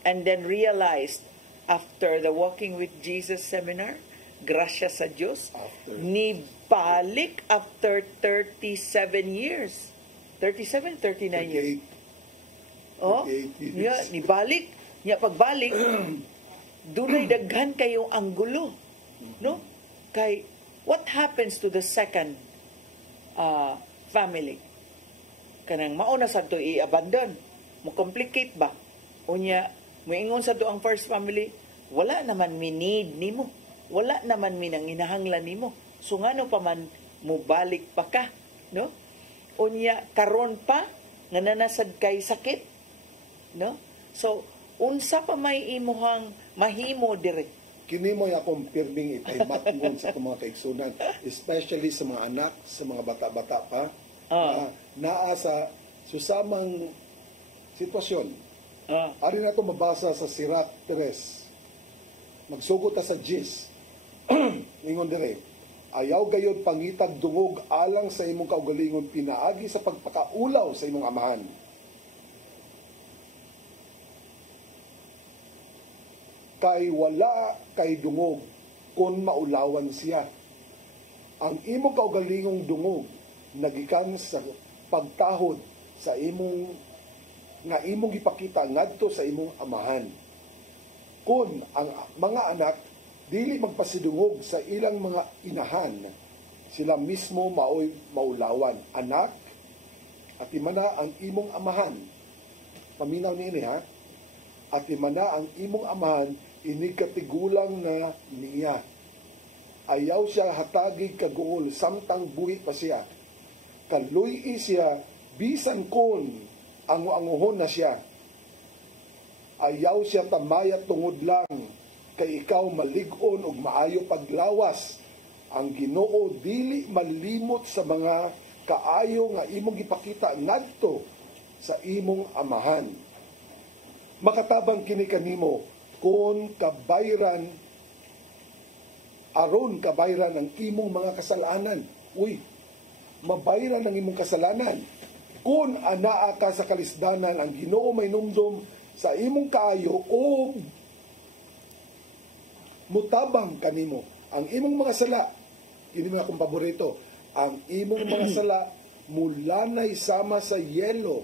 and then realized after the Walking with Jesus seminar, grasya sa Diyos, ni balik after 37 years. 37, 39 years. Oh, niya, ni balik, niya pagbalik, dunay daghan kayong anggulo, no? Kay what happens to the second family? Kanang mauna sa to i-abandon, mo complicate ba? Unya, moingon sa to ang first family, wala naman mi need nimo, wala naman mi nang inahanglan nimo. So ngano pa man mo balik pa ka, no? Unya karon pa nga nanasad kay sakit, no? So unsa pa may imuhang mahimo dire? Kini mo akong pirming itay matngon sa mga kaigsunan, especially sa mga anak, sa mga bata-bata pa, naa sa susamang sitwasyon. Ari na ito mabasa sa Sirat 3. Magsugot ta sa Jis. Ingon dire, ayaw gayod pangitag dungog alang sa imong kaugalingon pinaagi sa pagpakaulaw sa imong amahan. Kay wala kay dungog kung maulawan siya. Ang imong kaugalingong dungog nagikan sa pagtahod sa imong nga imong gipakita ngadto sa imong amahan. Kung ang mga anak dili magpasidungog sa ilang mga inahan, sila mismo maoy maulawan. Anak, at imana ang imong amahan. Paminaw niini ha. At imana ang imong amahan ini katigulang na niya. Ayaw siya hatagig kaguol samtang buhi pa siya. Kaluy siya bisan kon anguhon na siya. Ayaw siya tamayat tungod lang kay ikaw malig-on og maayo paglawas. Ang Ginoo dili malimot sa mga kaayo nga imong gipakita ngadto sa imong amahan. Makatabang kini kanimo kung kabayran aron kabayran ang imong mga kasalanan. Uy, mabayran ang imong kasalanan. Kung anaa ka sa kalisdanan, ang Ginoo may numdum sa imong kaayo o mutabang kanimo. Ang imong mga sala, kini mga akong paborito, ang imong mga sala mulanay sama sa yelo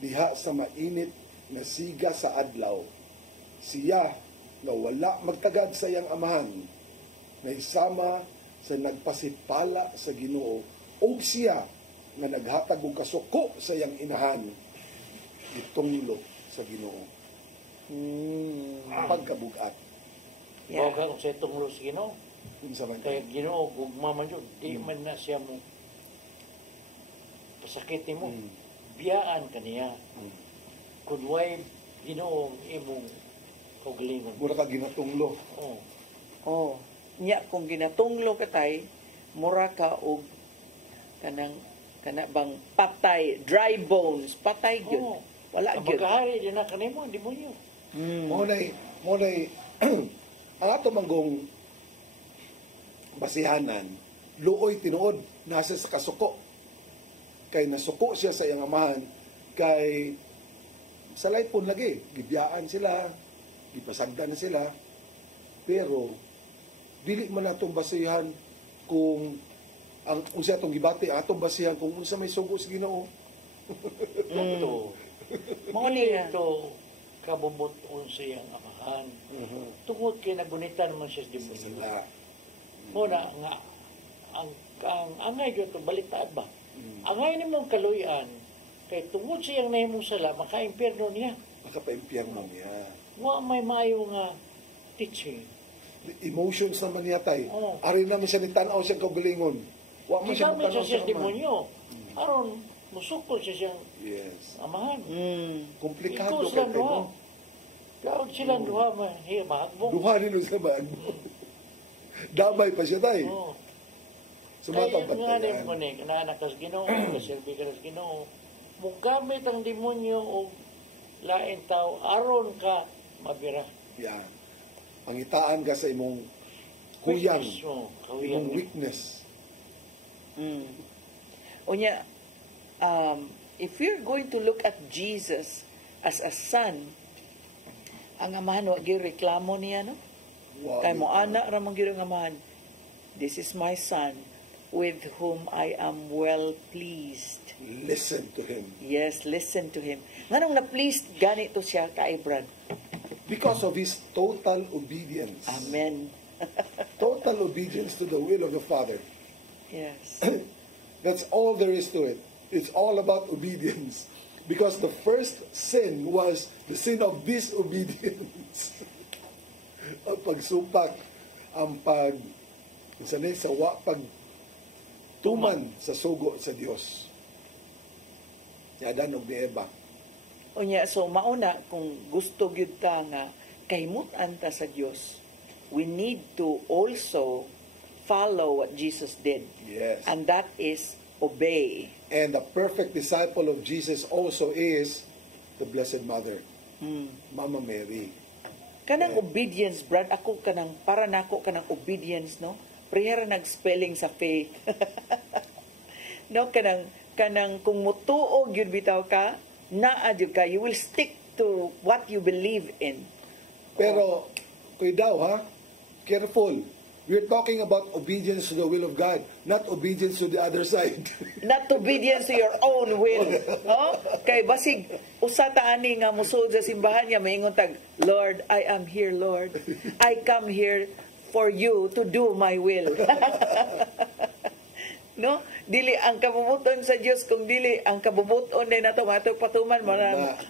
diha sa mainit na siga sa adlaw. Siya na wala magtagad sa iyang amahan, na isama sa nagpasipala sa Ginoo, o siya nga naghatag og kasuko sa iyang inahan, gitunglo sa Ginoo. Pagkabugat. Yeah. Kung sa tunglo sa Ginoo, kaya Ginoo, gugma man yun, di man na siya mo pasakitin mo, biyaan ka niya. Kung way Ginoo imong kaugalingon. Mura ka ginatunglo. Oh. Nya kung ginatunglo ka tay, mura ka og kana bang patay, dry bones, patay gyud. Wala gyud. Pagkahari din na kanimo, di mo yun. Mo nay ang ato manggong basihanan, luoy tinuod nasa sa kasuko. Kay nasuko siya sa iyang amahan, kay sa laypon lagi, gibiyaan sila, gipasagdan sila, pero dili man atong basihan kung ang unsa atong gibati, atong basihan kung unsa may sugo sa Ginoo. Ito. Mo Dili niya. ito kabubuton sa iyang amahan. Tungod kay nagunitan man siya sa demonyo. Muna nga ang angay gyud to baliktad ba? Angay nimong kaluyan kay tungod sa iyang nahimong sala maka-impierno niya. Makapa-impyerno niya. Wa may maayo nga teaching. Emotions naman niya tay. Oo. Ari naman siya ni tanaw siya kaugalingon. Wa man siya Gigamit magtanaw siya sa sa demonyo. Aron musukol siya siyang Yes. amahan. Komplikado Ikaw kay silang tay, duha. no? Kaya silang duha mahagbong. Duha rin sa baan mo. Damay pa siya tay. Oo. Sumatang Kaya nga din pantayan. mo ni, kanaanak ka sa Ginoo, kasilbi ka sa Ginoo. Mugamit ang demonyo o lain tao, aron ka mabira. Yan. Pangitaan ka sa imong kuyang, Weakness mo, kawiyang imong mo. weakness. Unya, if we're going to look at Jesus as a son, ang amahan wa gyud reklamo niya, no? Wow. Kay mo ana ra man gyud ang amahan. This is my son with whom I am well pleased. Listen to him. Yes, listen to him. Nganong na-pleased ganito siya kay Brad? Because of his total obedience. Amen. Total obedience to the will of the Father. Yes. That's all there is to it. It's all about obedience. Because the first sin was the sin of disobedience. Ang pagsupak, ang tuman sa sugo sa Dios. Yadan og ni Eva. Unya, so mauna, kung gusto gyud ta nga kahimutan ta sa Dios, we need to also follow what Jesus did. Yes. And that is obey. And the perfect disciple of Jesus also is the Blessed Mother, Mama Mary. Kanang obedience, Brad, ako kanang, para nako kanang obedience, no? Prehara nag-spelling sa faith. No, kanang kung mutuo gyud bitaw ka, naa gyud ka, you will stick to what you believe in. Pero, kuy daw ha, careful. We're talking about obedience to the will of God, not obedience to the other side. Not obedience to your own will. No? Kay basig usa ta ani nga musud sa simbahan niya maingon tag, Lord, I am here, Lord. I come here for you to do my will. No? Dili ang kabubuton sa Dios kung dili ang kabubuton din nato mato patuman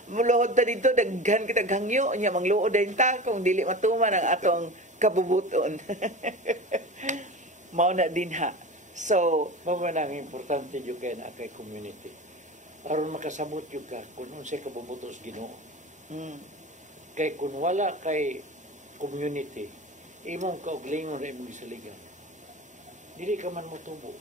muluhod ta dito daghan kita hangyo nya mangluod din ta kung dili matuman ang atong kabubuton. Mao na din ha. So, Mao ang importante jud kay na kay community. Aron makasabot jud ka kung unsay kabubutos Ginoo. Kay kung wala kay community, imong kauglingon ra imong gisaligan. Dili ka man motubo.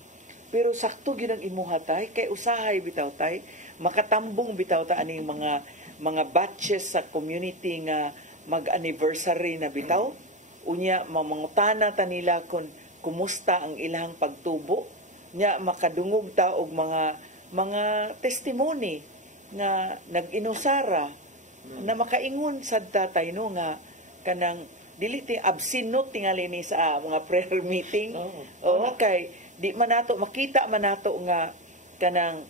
pero sakto gyud ang imuha tay kay usahay bitaw tay makatambong bitaw ta aning mga batches sa community nga mag-anniversary na bitaw unya mamangutana ta nila kung kumusta ang ilang pagtubo nya makadungog ta og mga testimony nga nag-inusara na makaingon sad tatay no nga kanang dili ti absinot tingali ni sa mga prayer meeting kay di man nato makita man nato nga kanang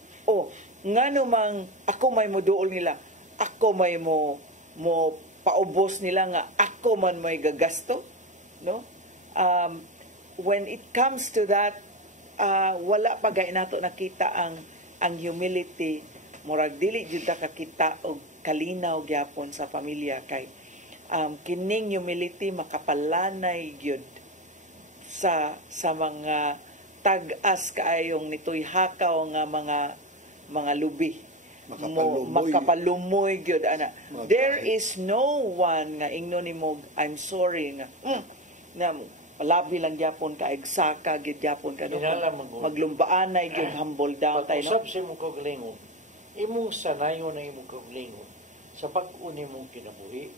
ngano mang ako may moduol nila ako may mo paubos nila nga ako man may gagasto no when it comes to that wala pa gay nato nakita ang humility murag dili jud ta kakita og kalinaw gyapon sa pamilya kay kining humility makapalanay gyud sa mga tag-as kaayong nitoy hakaw nga mga lubi makapalumoy gyud ana there is no one nga ingnon nimo I'm sorry nga na labi lang gyapon ka eksaka gyud gyapon ka maglumbaanay gyud humble down tayo no usab sa imong kaugalingon imong sanayon na imong kaugalingon sa pag-uni mong kinabuhi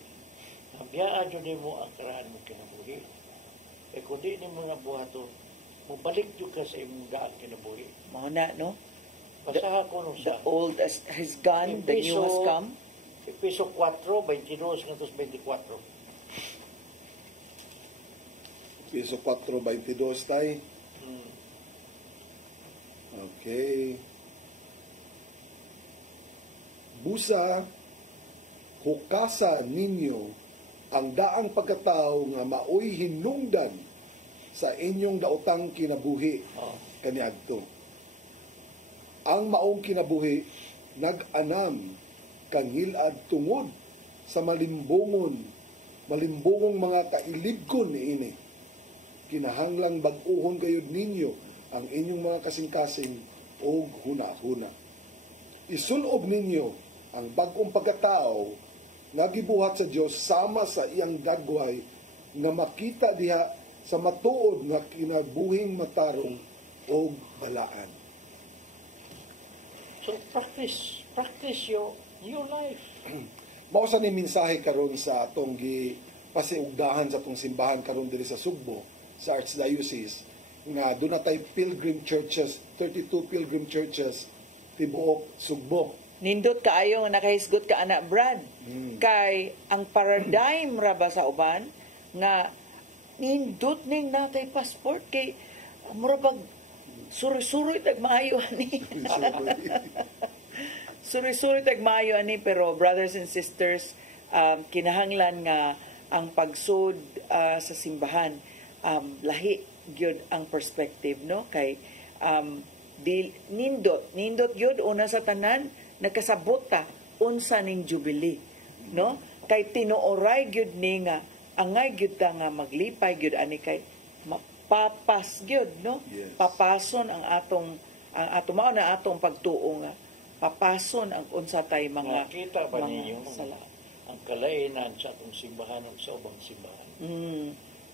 biyaan jud nimo ang karaan mong kinabuhi kay kun di nimo nabuhaton mabalik jud ka sa imong daan kinabuhi mao na no basaha ko no the old has gone the new has come Piso 4 22 ngantos 24 Piso 4.22 tay. Okay. Busa, hukasa ninyo ang daang pagkatao nga maoy hinungdan sa inyong daotang kinabuhi kaniadto. Ang maong kinabuhi nag-anam kang hilad tungod sa malimbongong mga kailibkon niini. Kinahanglang bag-uhon gayud ninyo ang inyong mga kasing-kasing o huna-huna. Isulob ninyo ang bagong pagkatao nga gibuhat sa Dios sama sa iyang dagway nga makita diha sa matuod nga kinabuhing matarong o balaan. So practice your new life. Mao sa ni mensahe karon sa atong pasiugdahan sa atong simbahan karon diri sa Sugbo, sa Archdiocese, nga doon na tayo pilgrim churches, 32 pilgrim churches tibuok Sugbo. Nindot kaayo nga nakahisgot ka anak Brad. Kay ang paradigm ra ba sa uban nga nindot ning natay passport kay mura pag suri-suri tag maayo ani. Suri-suri tag maayo ani, pero brothers and sisters, kinahanglan nga ang pagsud sa simbahan lahi gyud ang perspective, no? Kay nindot gyud una sa tanan nagkasabot ta unsa ning jubilee, no? Kay tinuoray gyud ni nga angay gyud ta nga maglipay gyud ani kay papas gyud, no? Yes. Papason ang atong mao na atong pagtuo nga papason ang unsa tay mga Nakita ba ninyo sala. ang kalainan sa atong simbahan ug sa ubang simbahan?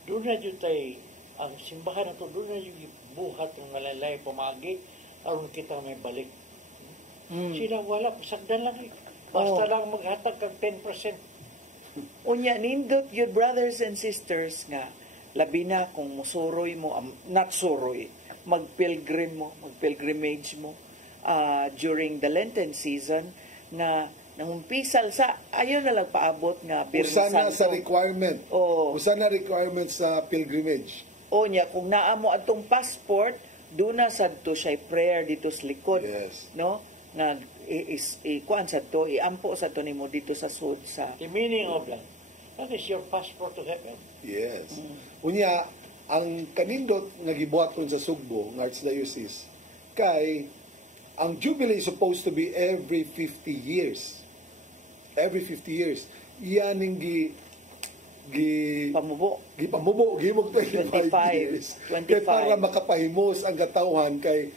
Doon na yun tayo, ang simbahan na to, doon na yung buhat ng malalay pamagi aron kita may balik. Sila wala, pasagdan lang eh. Basta lang maghatag kag 10%. Unya nindot yun, brothers and sisters, nga labi na kung musuroy mo, not suroy, magpilgrimage mo during the Lenten season, na nangumpisal sa, ayaw na lang paabot nga Birhen Usana Santo. sa requirement. Usana requirement sa pilgrimage. Nya, kung naa mo atong passport, doon na sadto siya prayer dito sa likod. Yes. No? Nga, kuan sadto, iampo sadto nimo dito sa sud sa... The meaning of that is your passport to heaven. Yes. Unya, ang kanindot nga gibuhaton sa Sugbo, ng Archdiocese, kay ang Jubilee is supposed to be every 50 years. Every 50 years. Iyan yung pamubo, gimog 25 years. 25. Kaya para makapahimos ang katawhan kay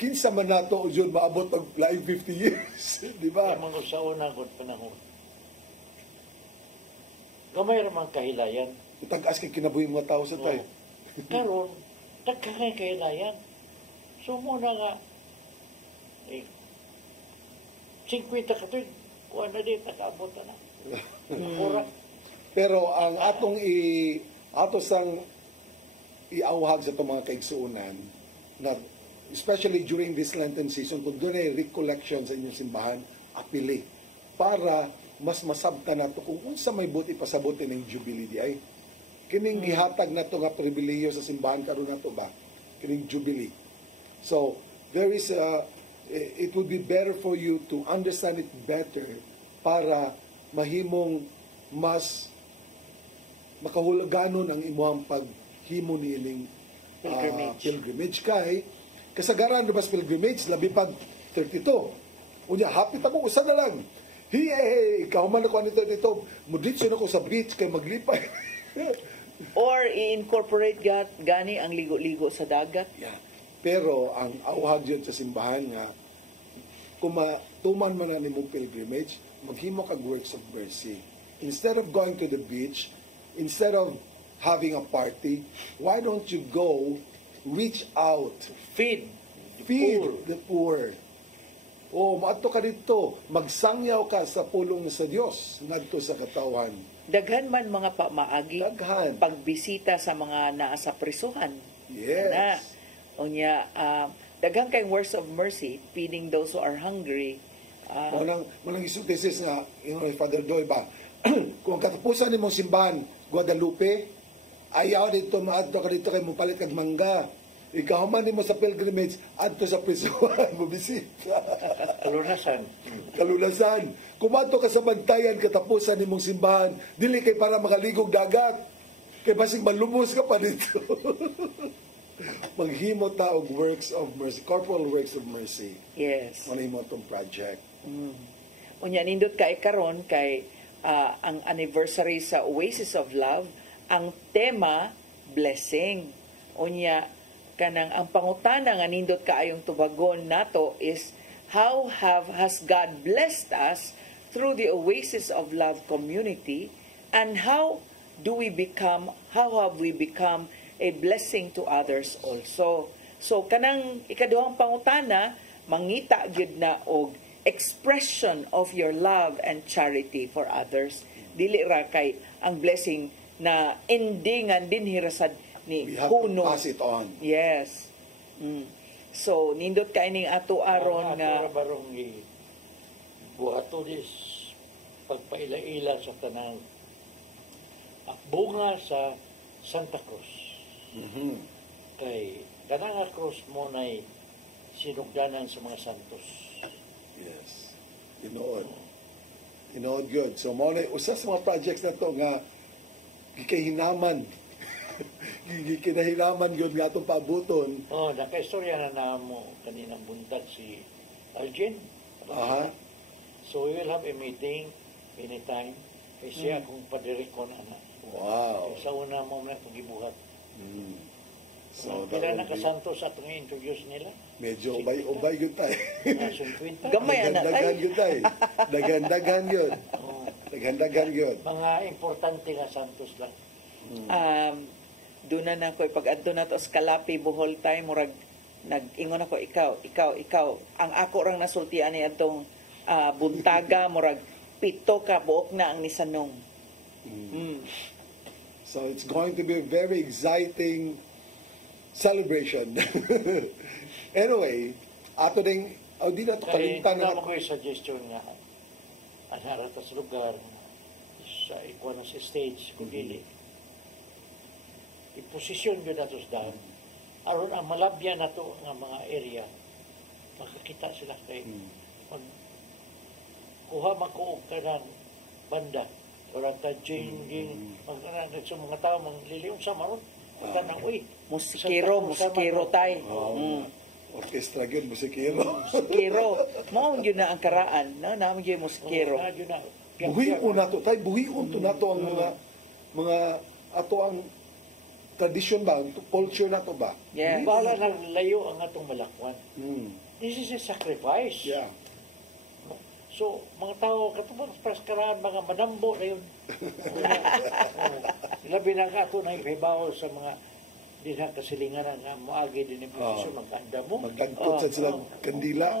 kinsa man nato yun maabot og laing 50 years. Di ba? Kaya mga sa una gud panahon. Gamay ra man kahilayan. Itag-as kay kinabuhi mga tao sa tayo. Karon, dagkay kahilayan. So muna nga, 50 ka ito, kuha na din, nakaabot na. Pura. Pero ang atong sang iauhag sa itong mga kaigsuunan, na especially during this Lenten season, kung doon ay recollection sa inyong simbahan, apili. Para mas masabta na ito kung unsa may buti pasabutin ng Jubilee di ay. Kining gihatag na ito nga pribileyo sa simbahan karon na ito ba? Kining Jubilee. So, there is it would be better for you to understand it better para mahimong mas makahuluganon ang imuhang paghimo niining pilgrimage. Kay kasagaran na bas pilgrimage labi pag 32 unya hapit mo usa na lang ikaw man ako nito muditso na ko sa beach kay maglipay. Or i-incorporate gani ang ligo-ligo sa dagat. Yeah. Pero ang auhag yun sa simbahan nga, kung tuman man na nimong pilgrimage, maghimo kag works of mercy. Instead of going to the beach, instead of having a party, why don't you go reach out, feed the poor. Maadto ka dito, magsangyaw ka sa pulong sa Dios ngadto sa katawan. Daghan man mga pamaagi, pagbisita sa mga naa sa prisuhan. Yes. Unya, daghang kay works of mercy, feeding those who are hungry. Manang isutesis nga, Father Joy ba, kung katapusan ni mong simbahan, Guadalupe, ayaw dito maadto ka dito kay mo palit kag mangga. Ikaw man mo sa pilgrimage adto sa prisuhan mo bisita. Kalunasan. Kalunasan. Kumadto ka sa bantayan katapusan nimong simbahan, dili kay para makaligog dagat. Kay basig malumos ka pa dito. Maghimo ta og works of mercy, corporal works of mercy. Yes. Ano mo tong project? Unya nindot kay karon kay ang anniversary sa Oasis of Love, ang tema blessing. Unya kanang ang pangutana nga nindot kaayong tubagon nato is how has God blessed us through the Oasis of Love community, and how have we become a blessing to others also. So kanang ikaduhang pangutana mangita gyud na og expression of your love and charity for others. Dili ra kay ang blessing na endingan din hirasad ni We have kuno. to pass it on. Yes. So nindot kay ning ato aron nga barong buhato dis pagpaila-ila sa tanang bunga sa Santa Cruz. Kay kanang krus mo na'y sinugdanan sa mga santos. Yes. Inood. Inood good. So mo na usa sa mga projects na to nga gikahinaman. Gikinahinaman gyud nga atong paabuton. Oh, nakaistorya na namo kaninang buntag si Algin. Aha. So we will have a meeting anytime. Kay siya kung padirikon ana. Wow. Sa una mo na itong gibuhat. So, pila na kasantos atong i-introduce nila? Medyo ubay-ubay yun tayo. Gamay anak Dagan yun tayo. Dagan yun. Dagan yun. Mga importante nga santos lang. Doon na ko pag-adto na to sa Kalapi, Bohol tayo, murag nag-ingon ako, ikaw. Ang ako rang nasultian ni atong buntaga, murag pito ka, buok na ang nisanong. So it's going to be a very exciting celebration. Anyway, ato ding di na to kalimtan na. Kaya ko yung suggestion nga anara ta sa lugar sa ikuan sa stage kung dili. I-posisyon yun na to sa daan. Aron ang malabyan na to nga mga area makakita sila kay mag kuha makuog kanan banda orang ka jinging sa mga tao mangliliw sa maron kanang uy musikero tay. Orkestra gyud musikero. Musikero mao gyud na ang karaan no namo gyud musikero. Buhion nato tay buhion to nato ang mga ato ang tradition ba culture nato ba. Yeah. Bala nang layo ang atong malakwan. This is a sacrifice. Yeah. So, mga tao, katubang praskaraan, mga manambo na yun. Labi na ato na ipahibaw sa mga dinha kasilingan na moagi din yung posisyon, maganda mo. Magdagkot sa silang kandila.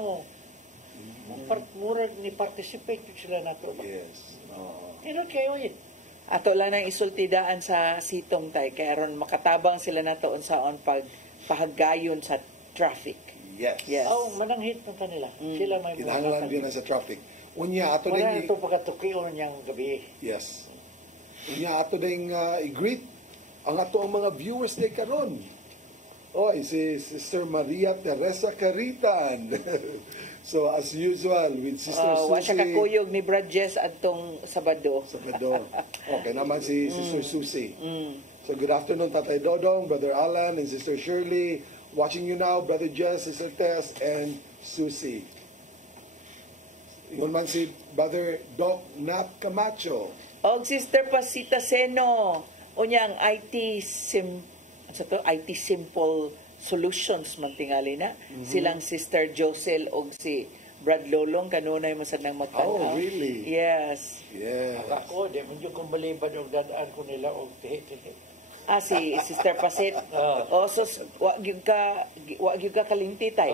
Murag ni participate sila na to. Yes. Kayo yun. Ato lang ang isultidaan sa sitong tay, kaya ron makatabang sila na to unsaon pag pahagayon sa traffic. Yes. Mananghit ng kanila. Sila may kinahanglan din na sa traffic. Unya ato ding ito pagkatukion niyang gabi. Yes. Unya ato ding i-greet ang ato ang mga viewers ni karon. Oy, si Sister Maria Teresa Caritan. So as usual with Sister Susie. Wa siya kakuyog ni Brad Jess adtong Sabado. Okay naman si Sister Susie. So good afternoon Tatay Dodong, Brother Alan and Sister Shirley. Watching you now, Brother Jess, Sister Tess, and Susie. Yun man si Brother Doc Nap Camacho. Og Sister Pasita Seno. Unyang IT Simple Solutions man tingali na. Silang Sister Josel og si Brad Lolong kanunay masad nang magtanaw. Oh, really? Yes. Ako, di mo yung kumbalibad og dadaan ko nila og tihi-tihi. Si Sister Pasit. So wa gyud ka kalimti tay.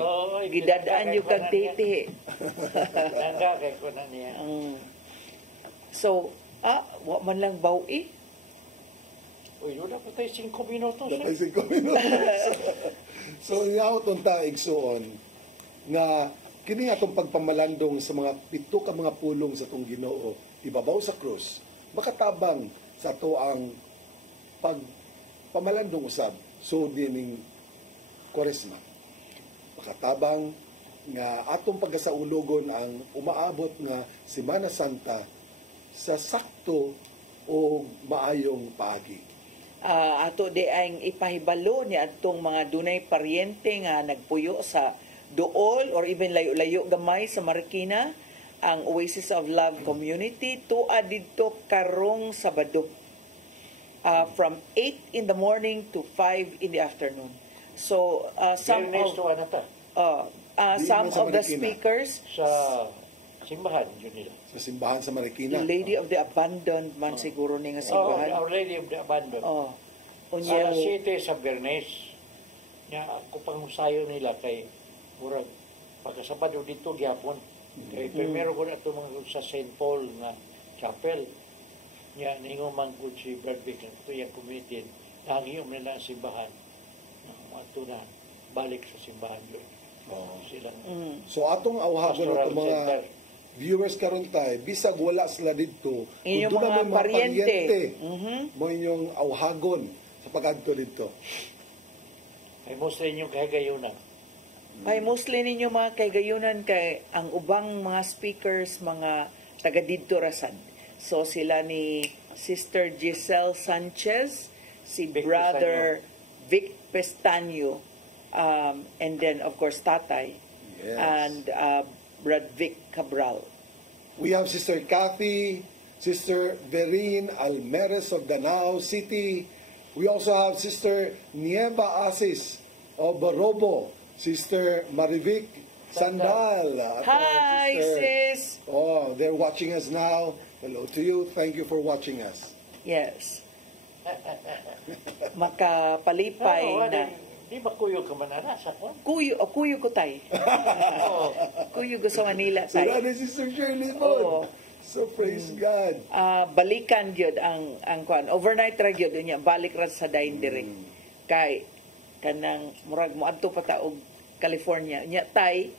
Gidadaan yung kag titi. Nanga kay ko na niya. So, wa man lang bawi. Uy, wala pa tayo 5 minutos. Wala tayo 5 minutos. So, nga itong taigsoon nga kini atong pagpamalandong sa mga 7 ka mga pulong sa itong Ginoo ibabaw sa krus, makatabang sa to ang pamalandong usab so dining Kwaresma. Makatabang nga atong pagkasaulogon ang umaabot nga Semana Santa sa sakto o maayong paagi. Ato di ang ipahibalo ni atong mga dunay paryente nga nagpuyo sa Dool or even layo-layo gamay sa Marikina, ang Oasis of Love Community tuwa didto karong Sabado from 8 in the morning to 5 in the afternoon. So some of the speakers sa simbahan yun nila. Sa simbahan sa Marikina. The Lady of the Abandoned man siguro ni nga simbahan. Our Lady of the Abandoned. Sa City sa Bernays. Nya ako panghusayo nila kay murag pagkasabado dito gyapon. Kay primero ko na ito mga sa St. Paul na chapel. Nya ningo man ko si Brad Vick ito yung committee. Nangiyom nila ang simbahan. Ito na balik sa simbahan yun. Silang So atong awhagon ato mga viewers karon tay bisag wala sila didto inyong kung mga paryente mo inyong awhagon sa pag-adto didto. Ay mostly inyong kahigayunan. Ay mostly ninyo mga kahigayunan kay ang ubang mga speakers mga taga didto rasad. So sila ni Sister Giselle Sanchez, si Vic Brother Vic Pestaño, and then of course Tatay, and Brad Vic Cabral. We have Sister Kathy, Sister Vereen Almeres of Danao City. We also have Sister Nieva Asis of Barobo, Sister Marivic Sandal. Hi, sis! Oh, they're watching us now. Hello to you. Thank you for watching us. Yes. Makapalipay na. Di ba kuyo ka manana sa ko? Kuyo ko tay. Kuyo ko sa Manila So tay. that is Sister Shirley Mon. So praise God. Balikan gyud ang kuan. Overnight ra gyud niya balik ra sa dain dire. Kay kanang murag moadto pa ta og California. Nya tay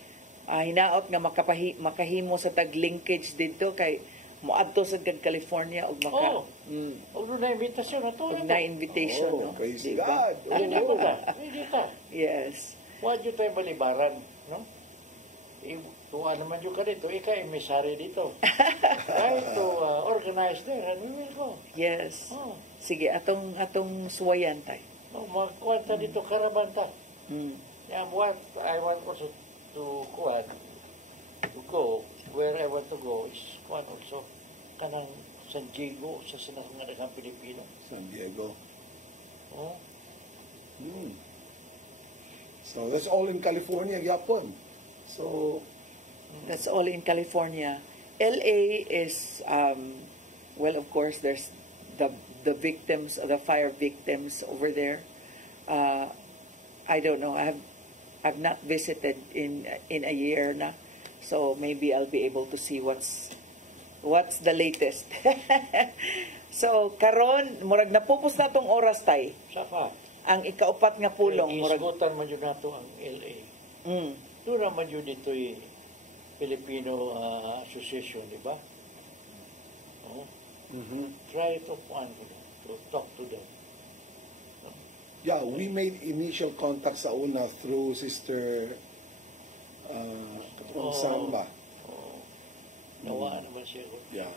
hinaot nga makahimo sa tag linkage didto kay moadto sa California og maka og na invitation na to. na invitation no. Praise Diba? God. Hindi ko ta. Hindi ta. Yes. Wa jud tay balibaran, no? Tuwa naman yung ka dito, ikay may sari dito. Try to organize there and we will go. Yes. Sige, atong suwayan tay. Magkuwanta dito, karabanta. Yeah, what I want also to go, where I want to go is also kanang San Diego sa sinasangadagang Pilipino. San Diego. Oh. So that's all in California, Yapon. So that's all in California. LA is well, of course, there's the victims, the fire victims over there. I don't know. I've not visited in a year na, so maybe I'll be able to see what's the latest. So karon murag napupos na tong oras tay. Saka ang ikaupat nga pulong murag isgutan man yun nato ang LA. Doon naman yun dito Filipino Association, di ba? Try to talk to them. Yeah, we made initial contact sa una through Sister Samba. Nawaan naman siya. Yeah.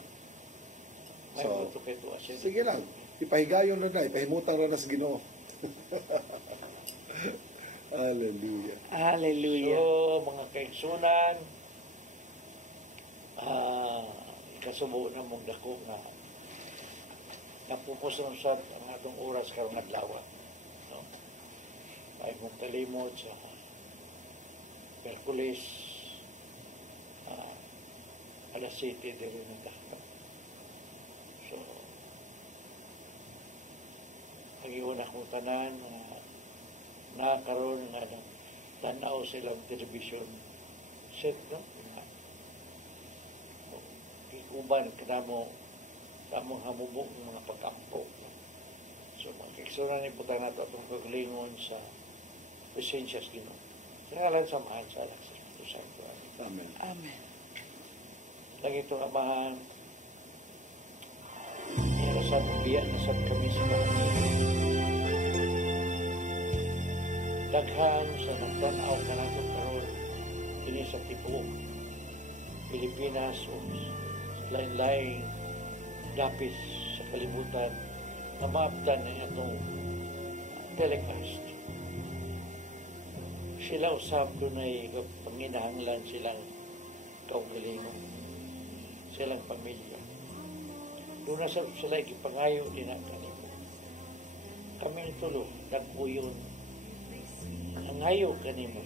So, sige lang. Ipahigayon na, ipahimutan na sa Ginoo. Hallelujah. Hallelujah. So, mga kaigsunan, ikasubo na mong dako nga napupuson sa ang atong oras karong adlaw. No? Ay mong kalimot sa Perkulis, alas 7 din rin na. So, pag-iwan akong tanan, nakakaroon nga ng tanaw silang television set, no? Ikuban ka mo kamong hamubok ng mga pagkampo. So, magkiksunan ni puta nato itong kaglingon sa presensya sa Ginoo. Sa ngalan samahan sa anak sa Espiritu Santo. Amen. Amen. Lagi itong amahan, nirasan, biyan na sa kami sa mga Daghang sa nagtanaw ka nato karon kini sa tibuok Pilipinas o sa lain-laing dapis sa kalibutan na maabdan ng itong telecast. Sila usap doon ay panginahanglan silang kaugalingon, silang pamilya. Doon na sila ikipangayo din ang kanimo. Kami nitulo, nagpuyon, nangayo kanimo,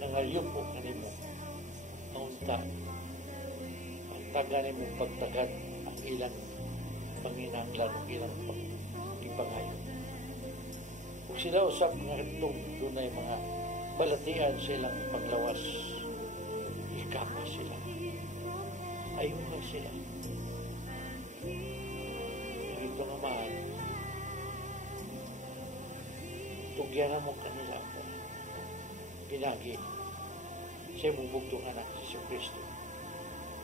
nangalyupo kanimo, ang unta, ang taga nimo pagtagat ang ilang panginahanglan, ang ilang ipangayo. Kung sila usap nga itong doon ay mga balatian silang paglawas, ikapa sila. Ayun na sila. Ito naman, tugyan mo kanila ako. Pinagi sa bubugtong anak si Kristo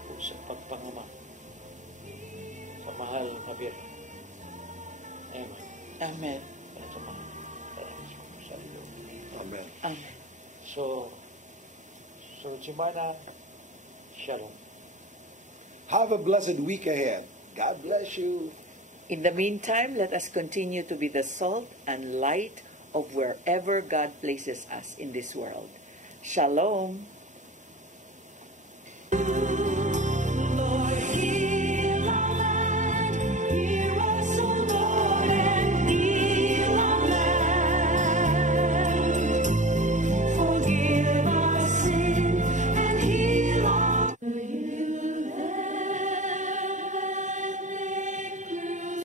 kung sa pagpangama sa mahal na bir. Amen. Amen. Amen. Amen. So Jimana, shalom. Have a blessed week ahead. God bless you. In the meantime, let us continue to be the salt and light of wherever God places us in this world. Shalom.